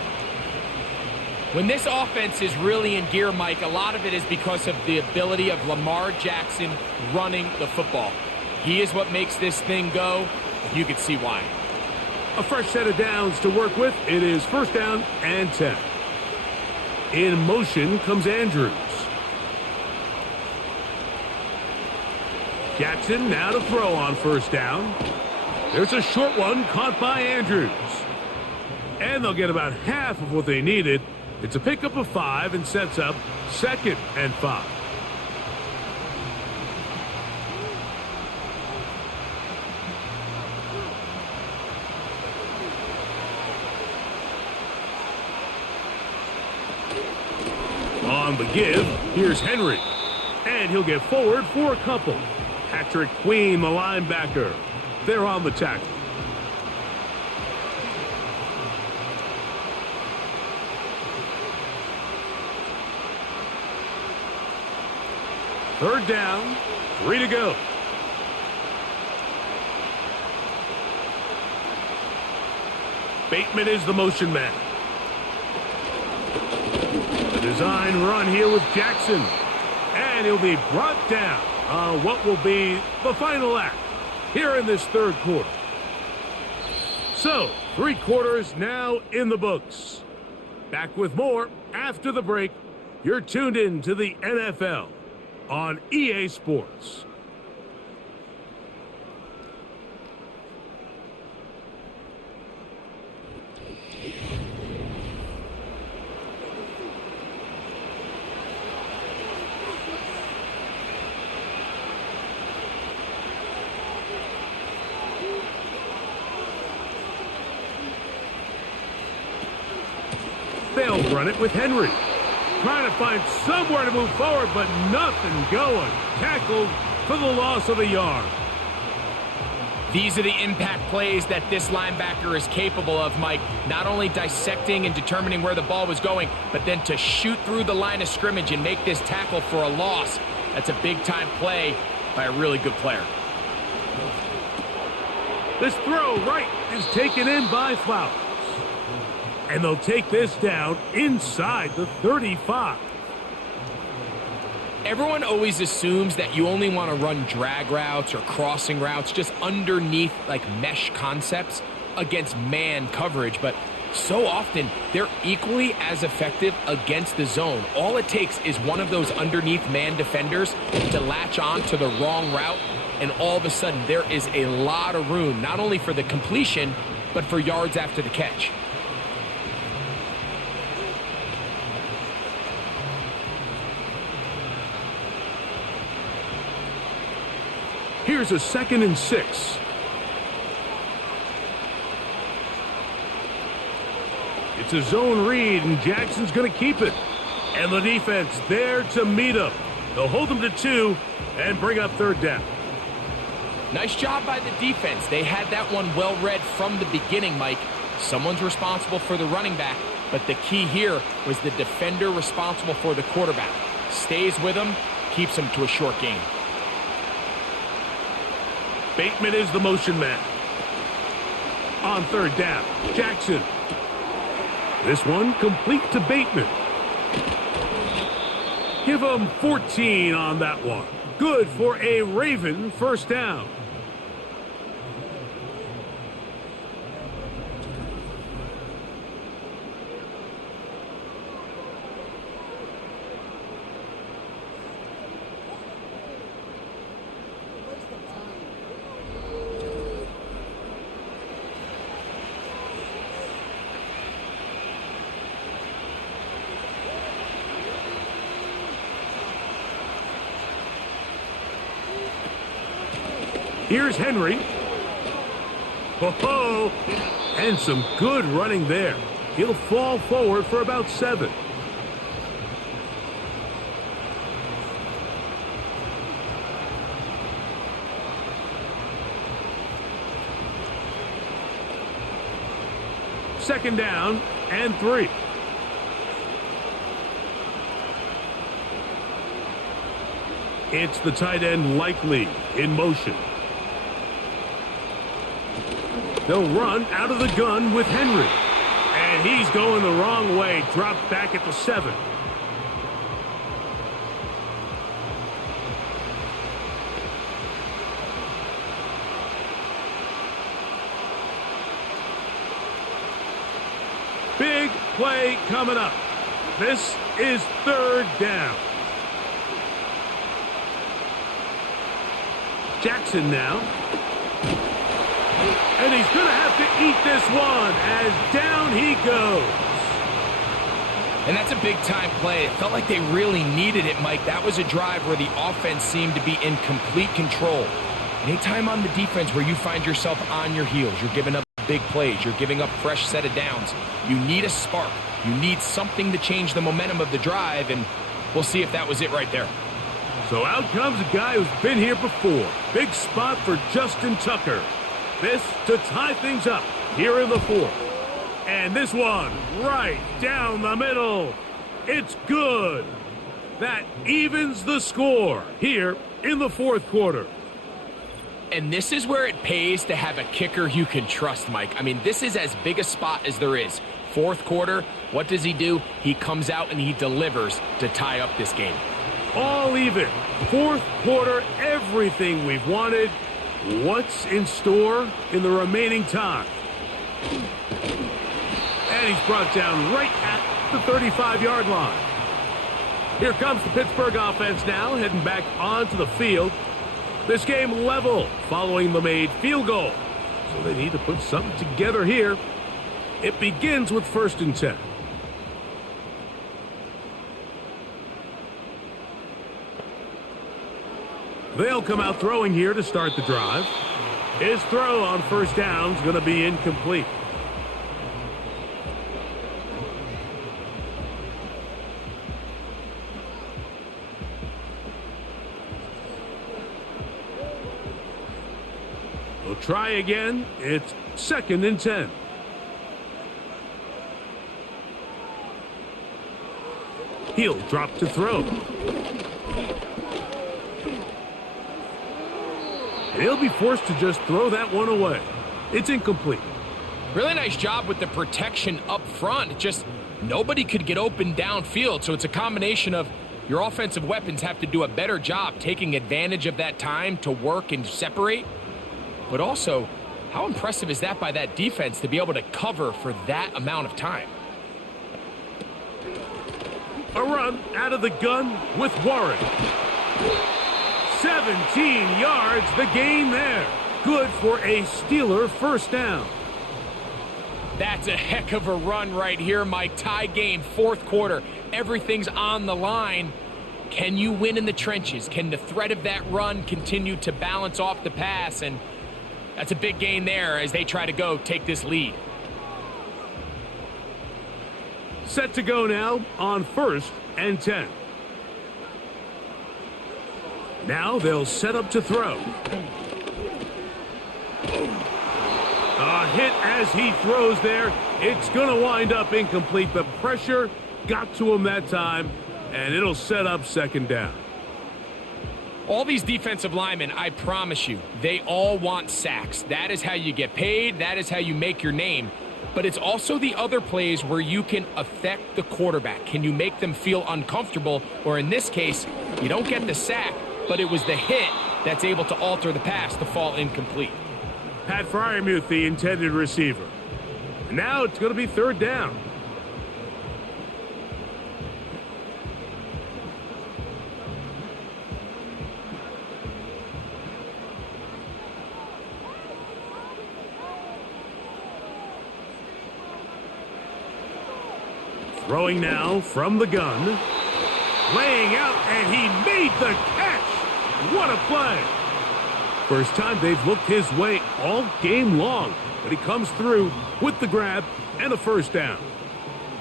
When this offense is really in gear, Mike, a lot of it is because of the ability of Lamar Jackson running the football. He is what makes this thing go. You can see why. A fresh set of downs to work with. It is 1st down and 10. In motion comes Andrews. Jackson now to throw on 1st down. There's a short one caught by Andrews. And they'll get about half of what they needed. It's a pickup of 5 and sets up 2nd and 5. On the give, here's Henry. And he'll get forward for a couple. Patrick Queen, the linebacker. They're on the tackle. Third down, 3 to go. Bateman is the motion man. A design run here with Jackson. And he'll be brought down on what will be the final act here in this 3rd quarter. So, 3 quarters now in the books. Back with more after the break. You're tuned in to the NFL on EA Sports. They'll run it with Henry. Trying to find somewhere to move forward, but nothing going. Tackled for the loss of a yard. These are the impact plays that this linebacker is capable of, Mike. Not only dissecting and determining where the ball was going, but then to shoot through the line of scrimmage and make this tackle for a loss. That's a big-time play by a really good player. This throw right is taken in by Flowers. And they'll take this down inside the 35. Everyone always assumes that you only want to run drag routes or crossing routes just underneath like mesh concepts against man coverage, but so often they're equally as effective against the zone. All it takes is one of those underneath man defenders to latch on to the wrong route, and all of a sudden there is a lot of room, not only for the completion, but for yards after the catch. Here's a 2nd and 6. It's a zone read, and Jackson's going to keep it. And the defense there to meet him. They'll hold them to 2 and bring up 3rd down. Nice job by the defense. They had that one well read from the beginning, Mike. Someone's responsible for the running back, but the key here was the defender responsible for the quarterback. Stays with him, keeps him to a short gain. Bateman is the motion man. On 3rd down, Jackson. This one complete to Bateman. Give him 14 on that one. Good for a Raven 1st down. Here's Henry. Ho-ho! And some good running there. He'll fall forward for about 7. Second down and 3. It's the tight end Likely in motion. They'll run out of the gun with Henry. And he's going the wrong way. Dropped back at the 7. Big play coming up. This is 3rd down. Jackson now. And he's going to have to eat this one as down he goes. And that's a big-time play. It felt like they really needed it, Mike. That was a drive where the offense seemed to be in complete control. Anytime on the defense where you find yourself on your heels, you're giving up big plays, you're giving up fresh set of downs, you need a spark. You need something to change the momentum of the drive, and we'll see if that was it right there. So out comes a guy who's been here before. Big spot for Justin Tucker. This to tie things up here in the 4th. And this one right down the middle. It's good. That evens the score here in the 4th quarter. And this is where it pays to have a kicker you can trust, Mike. I mean, this is as big a spot as there is. 4th quarter, what does he do? He comes out and he delivers to tie up this game. All even. 4th quarter, everything we've wanted. What's in store in the remaining time? And he's brought down right at the 35-yard line. Here comes the Pittsburgh offense now, heading back onto the field. This game level following the made field goal. So they need to put something together here. It begins with 1st and 10. They'll come out throwing here to start the drive. His throw on 1st down is going to be incomplete. We'll try again. It's 2nd and 10. He'll drop to throw. He'll be forced to just throw that one away. It's incomplete. Really nice job with the protection up front. Just nobody could get open downfield. So it's a combination of your offensive weapons have to do a better job taking advantage of that time to work and separate. But also, how impressive is that by that defense to be able to cover for that amount of time? A run out of the gun with Warren. 17 yards, the gain there. Good for a Steeler 1st down. That's a heck of a run right here, Mike. Tie game, 4th quarter. Everything's on the line. Can you win in the trenches? Can the threat of that run continue to balance off the pass? And that's a big gain there as they try to go take this lead. Set to go now on 1st and 10. Now they'll set up to throw. A hit as he throws there. It's going to wind up incomplete. The pressure got to him that time, and it'll set up 2nd down. All these defensive linemen, I promise you, they all want sacks. That is how you get paid. That is how you make your name. But it's also the other plays where you can affect the quarterback. Can you make them feel uncomfortable? Or in this case, you don't get the sack, but it was the hit that's able to alter the pass to fall incomplete. Pat Fryermuth, the intended receiver. And now it's going to be 3rd down. Throwing now from the gun. Laying out, and he made the catch. What a play. First time they've looked his way all game long, but he comes through with the grab and a first down.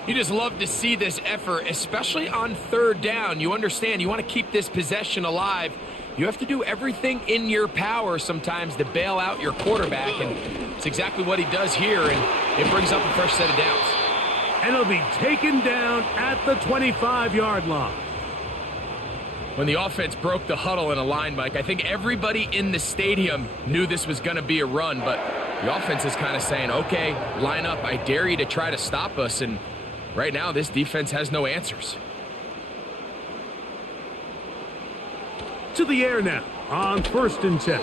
You just love to see this effort, especially on third down. You understand, you want to keep this possession alive. You have to do everything in your power sometimes to bail out your quarterback, and it's exactly what he does here, and it brings up a fresh set of downs. And he'll be taken down at the 25-yard line. When the offense broke the huddle in a line, Mike, I think everybody in the stadium knew this was going to be a run, but the offense is kind of saying, okay, line up, I dare you to try to stop us, and right now this defense has no answers. To the air now on 1st and 10.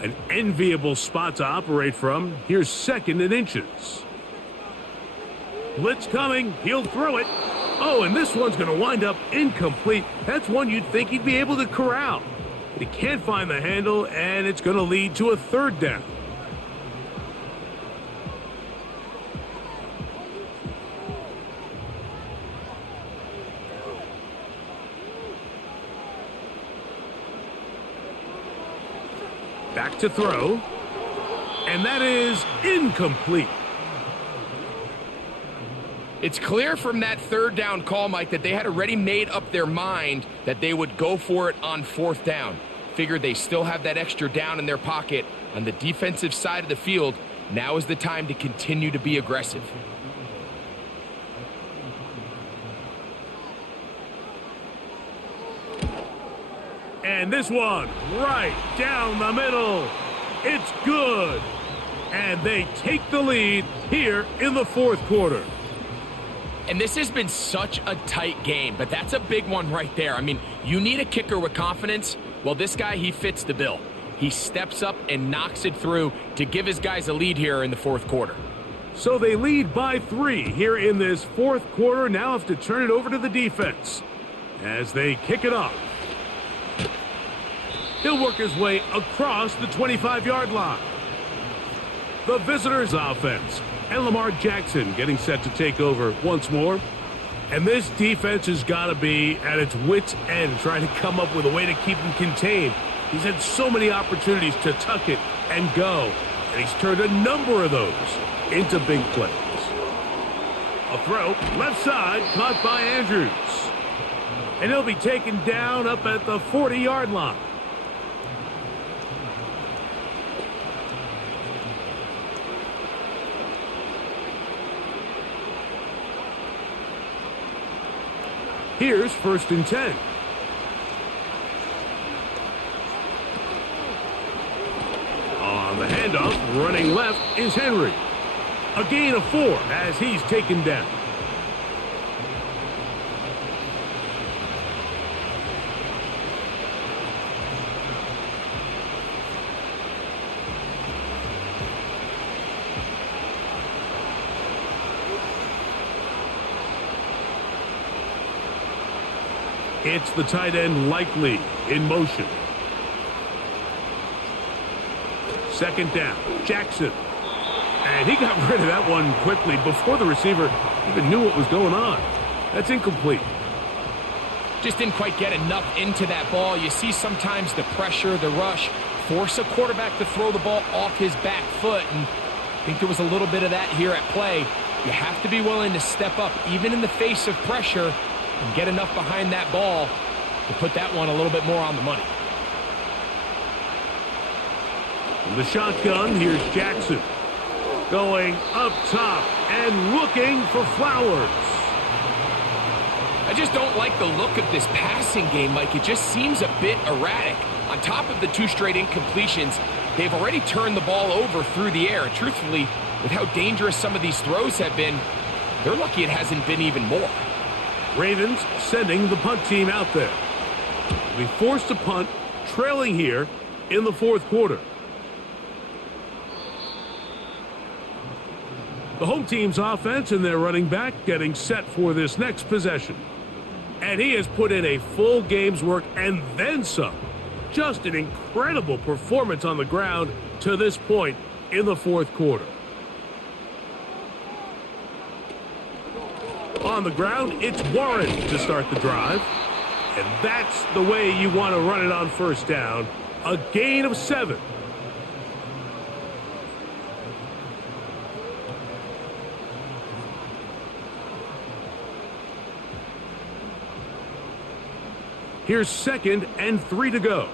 An enviable spot to operate from. Here's 2nd and inches. Blitz coming. He'll throw it. Oh, and this one's going to wind up incomplete. That's one you'd think he'd be able to corral. But he can't find the handle, and it's going to lead to a 3rd down. Back to throw. And that is incomplete. It's clear from that 3rd down call, Mike, that they had already made up their mind that they would go for it on 4th down. Figured they still have that extra down in their pocket on the defensive side of the field. Now is the time to continue to be aggressive. And this one right down the middle. It's good. And they take the lead here in the 4th quarter. And this has been such a tight game, but that's a big one right there. I mean, you need a kicker with confidence. Well, this guy, he fits the bill. He steps up and knocks it through to give his guys a lead here in the 4th quarter. So they lead by 3 here in this 4th quarter. Now have to turn it over to the defense as they kick it off. He'll work his way across the 25-yard line. The visitors' offense. And Lamar Jackson getting set to take over once more. And this defense has got to be at its wits' end, trying to come up with a way to keep him contained. He's had so many opportunities to tuck it and go, and he's turned a number of those into big plays. A throw, left side, caught by Andrews. And he'll be taken down up at the 40-yard line. Here's 1st and 10. On the handoff, running left is Henry. A gain of 4 as he's taken down. It's the tight end Likely in motion. 2nd down, Jackson. And he got rid of that one quickly before the receiver even knew what was going on. That's incomplete. Just didn't quite get enough into that ball. You see sometimes the pressure, the rush, force a quarterback to throw the ball off his back foot. And I think there was a little bit of that here at play. You have to be willing to step up, even in the face of pressure, and get enough behind that ball to put that one a little bit more on the money. From the shotgun, here's Jackson. Going up top and looking for Flowers. I just don't like the look of this passing game, Mike. It just seems a bit erratic. On top of the 2 straight incompletions, they've already turned the ball over through the air. Truthfully, with how dangerous some of these throws have been, they're lucky it hasn't been even more. Ravens sending the punt team out there. We forced a punt, trailing here in the 4th quarter. The home team's offense and their running back getting set for this next possession. And he has put in a full game's work and then some just an incredible performance on the ground to this point in the fourth quarter. On the ground, it's Warren to start the drive. And that's the way you want to run it on first down. A gain of 7. Here's 2nd and 3 to go.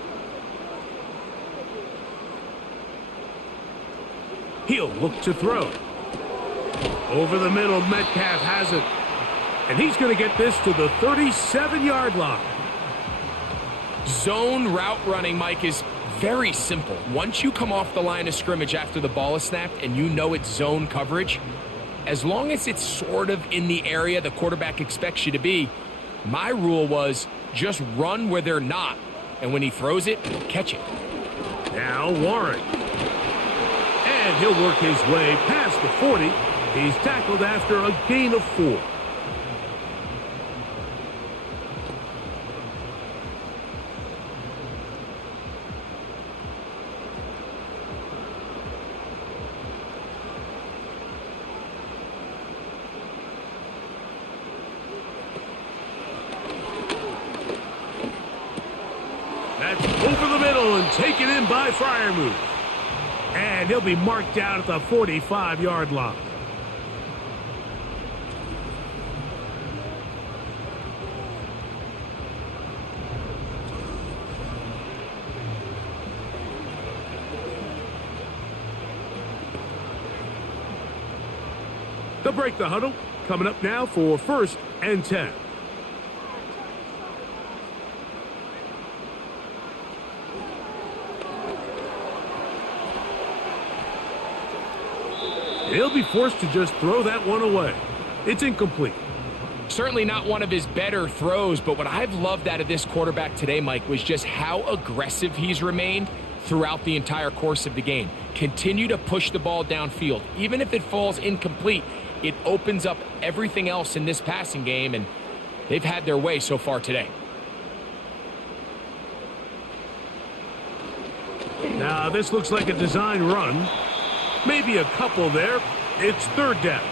He'll look to throw. Over the middle, Metcalf has it. And he's going to get this to the 37-yard line. Zone route running, Mike, is very simple. Once you come off the line of scrimmage after the ball is snapped and you know it's zone coverage, as long as it's sort of in the area the quarterback expects you to be, my rule was just run where they're not. And when he throws it, catch it. Now Warren. And he'll work his way past the 40. He's tackled after a gain of 4. That's over the middle and taken in by Freiermuth. And he'll be marked down at the 45-yard line. They'll break the huddle. Coming up now for 1st and 10. He'll be forced to just throw that one away. It's incomplete. Certainly not one of his better throws, but what I've loved out of this quarterback today, Mike, was just how aggressive he's remained throughout the entire course of the game. Continue to push the ball downfield. Even if it falls incomplete, it opens up everything else in this passing game, and they've had their way so far today. Now, this looks like a design run. Maybe a couple there. It's 3rd down.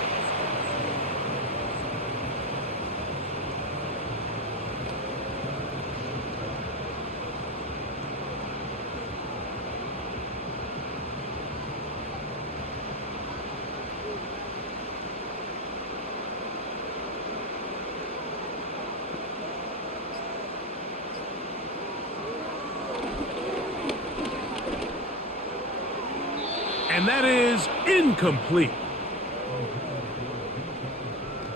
And that is incomplete.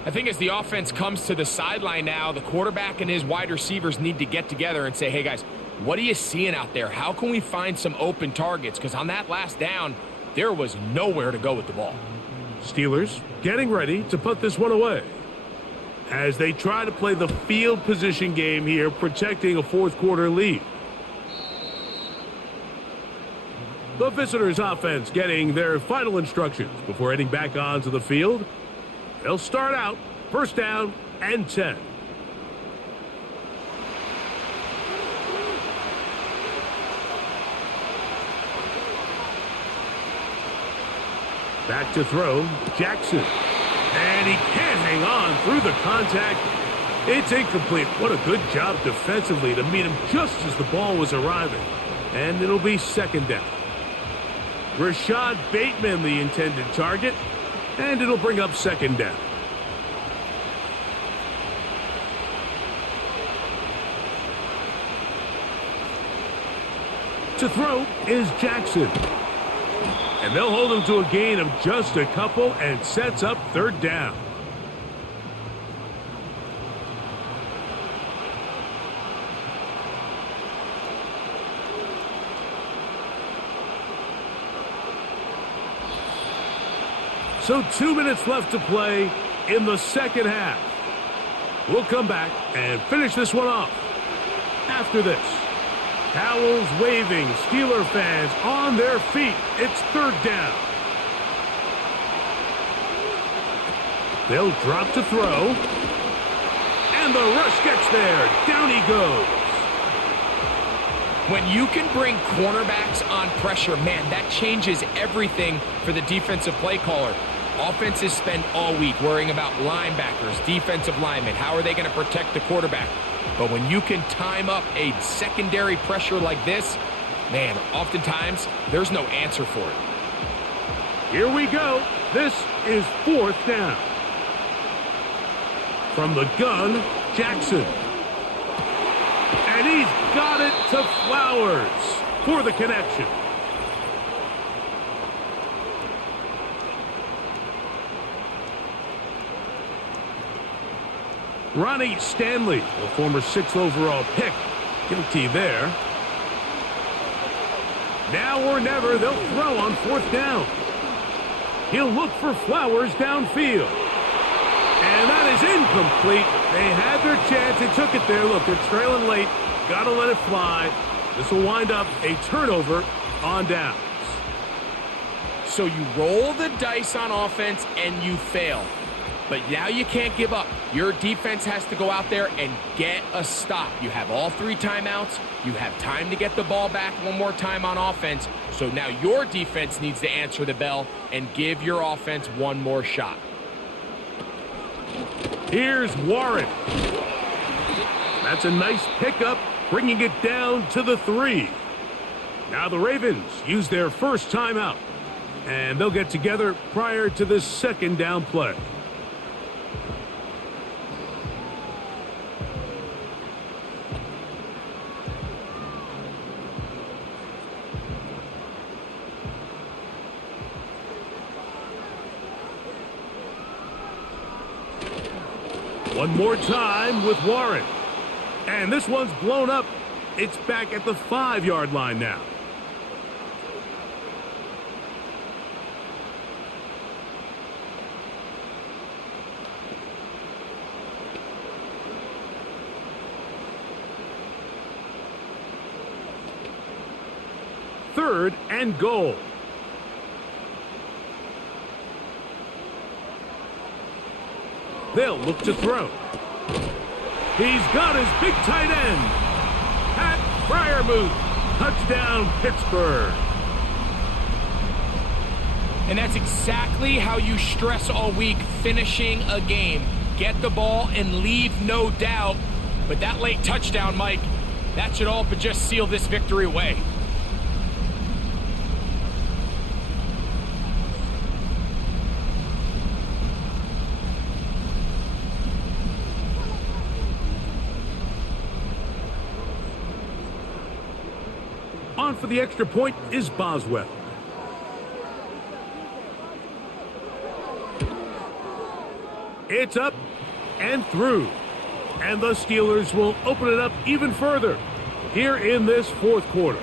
I think as the offense comes to the sideline now, the quarterback and his wide receivers need to get together and say, hey, guys, what are you seeing out there? How can we find some open targets? Because on that last down, there was nowhere to go with the ball. Steelers getting ready to put this one away as they try to play the field position game here, protecting a fourth quarter lead. The visitors' offense getting their final instructions before heading back onto the field. They'll start out 1st down and 10. Back to throw, Jackson. And he can't hang on through the contact. It's incomplete. What a good job defensively to meet him just as the ball was arriving. And it'll be 2nd down. Rashad Bateman, the intended target, and it'll bring up 2nd down. To throw is Jackson. And they'll hold him to a gain of just a couple and sets up 3rd down. So 2 minutes left to play in the 2nd half. We'll come back and finish this one off after this. Towels waving, Steeler fans on their feet. It's 3rd down. They'll drop to throw. And the rush gets there. Down he goes. When you can bring cornerbacks on pressure, man, that changes everything for the defensive play caller. Offenses spend all week worrying about linebackers, defensive linemen. How are they going to protect the quarterback? But when you can time up a secondary pressure like this, man, oftentimes there's no answer for it. Here we go. This is 4th down. From the gun, Jackson. And he's got it to Flowers for the connection. Ronnie Stanley, the former 6th overall pick, guilty there. Now or never, they'll throw on 4th down. He'll look for Flowers downfield. And that is incomplete. They had their chance. They took it there. Look, they're trailing late. Got to let it fly. This will wind up a turnover on downs. So you roll the dice on offense and you fail. But now you can't give up. Your defense has to go out there and get a stop. You have all 3 timeouts. You have time to get the ball back one more time on offense. So now your defense needs to answer the bell and give your offense one more shot. Here's Warren. That's a nice pickup, bringing it down to the 3. Now the Ravens use their first timeout, and they'll get together prior to this 2nd down play. One more time with Warren. And this one's blown up. It's back at the 5-yard line now. Third and goal. They'll look to throw. He's got his big tight end. Pat Fryermuth. Touchdown, Pittsburgh. And that's exactly how you stress all week, finishing a game. Get the ball and leave no doubt. But that late touchdown, Mike, that should all but just seal this victory away. On for the extra point is Boswell. It's up and through. And the Steelers will open it up even further here in this 4th quarter.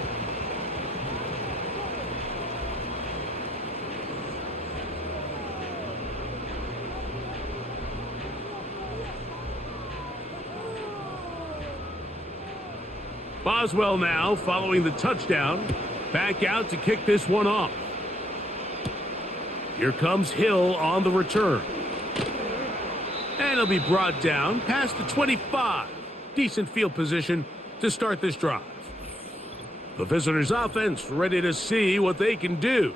Boswell now following the touchdown. Back out to kick this one off. Here comes Hill on the return. And he'll be brought down past the 25. Decent field position to start this drive. The visitors' offense ready to see what they can do.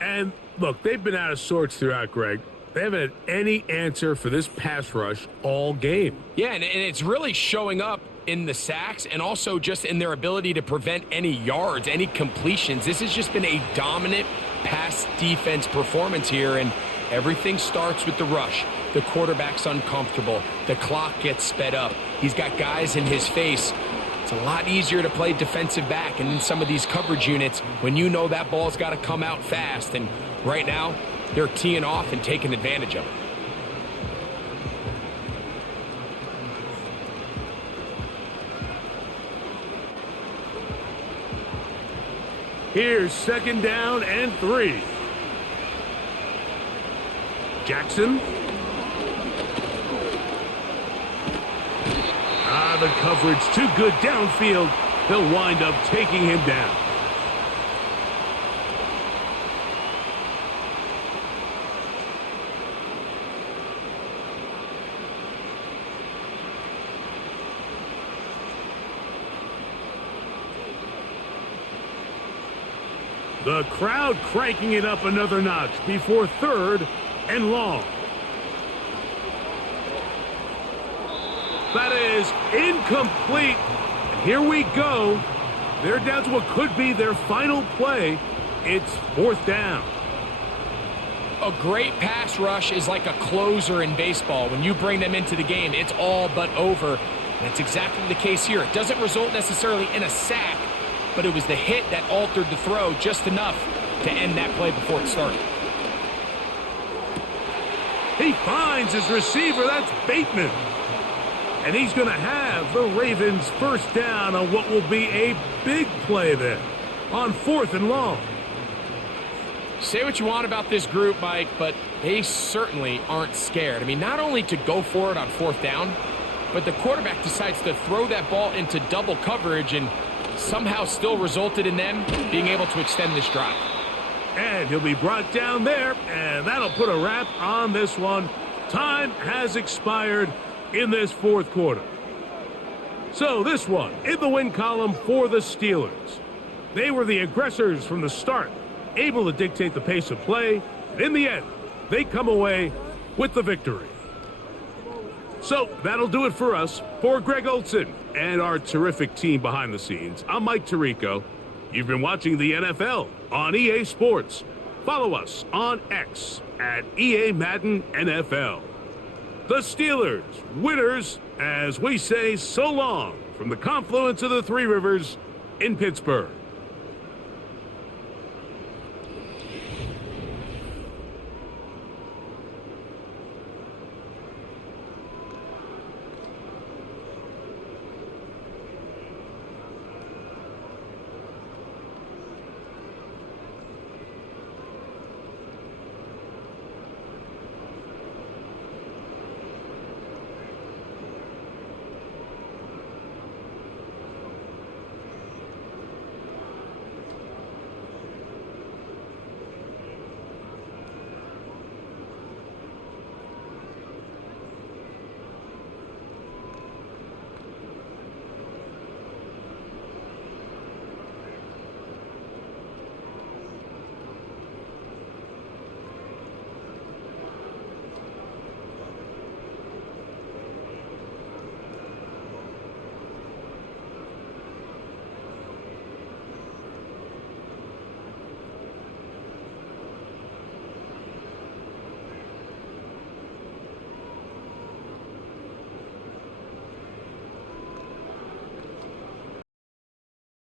And look, they've been out of sorts throughout, Greg. They haven't had any answer for this pass rush all game. Yeah, and it's really showing up in the sacks and also just in their ability to prevent any yards, any completions. This has just been a dominant pass defense performance here, and everything starts with the rush. The quarterback's uncomfortable. The clock gets sped up. He's got guys in his face. It's a lot easier to play defensive back and in some of these coverage units when you know that ball's got to come out fast, and right now they're teeing off and taking advantage of it. Here's 2nd down and 3. Jackson. The coverage too good downfield. They'll wind up taking him down. The crowd cranking it up another notch before 3rd and long. That is incomplete. And here we go. They're down to what could be their final play. It's 4th down. A great pass rush is like a closer in baseball. When you bring them into the game, it's all but over. And that's exactly the case here. It doesn't result necessarily in a sack, but it was the hit that altered the throw just enough to end that play before it started. He finds his receiver. That's Bateman. And he's going to have the Ravens first down on what will be a big play there on 4th and long. Say what you want about this group, Mike, but they certainly aren't scared. I mean, not only to go for it on 4th down, but the quarterback decides to throw that ball into double coverage and somehow still resulted in them being able to extend this drive. And he'll be brought down there, and that'll put a wrap on this one. Time has expired in this 4th quarter. So this one in the win column for the Steelers. They were the aggressors from the start, able to dictate the pace of play. And in the end, they come away with the victory. So that'll do it for us. For Greg Olson and our terrific team behind the scenes, I'm Mike Tirico. You've been watching the NFL on EA Sports. Follow us on X at EA Madden NFL. The Steelers, winners, as we say so long from the confluence of the Three Rivers in Pittsburgh.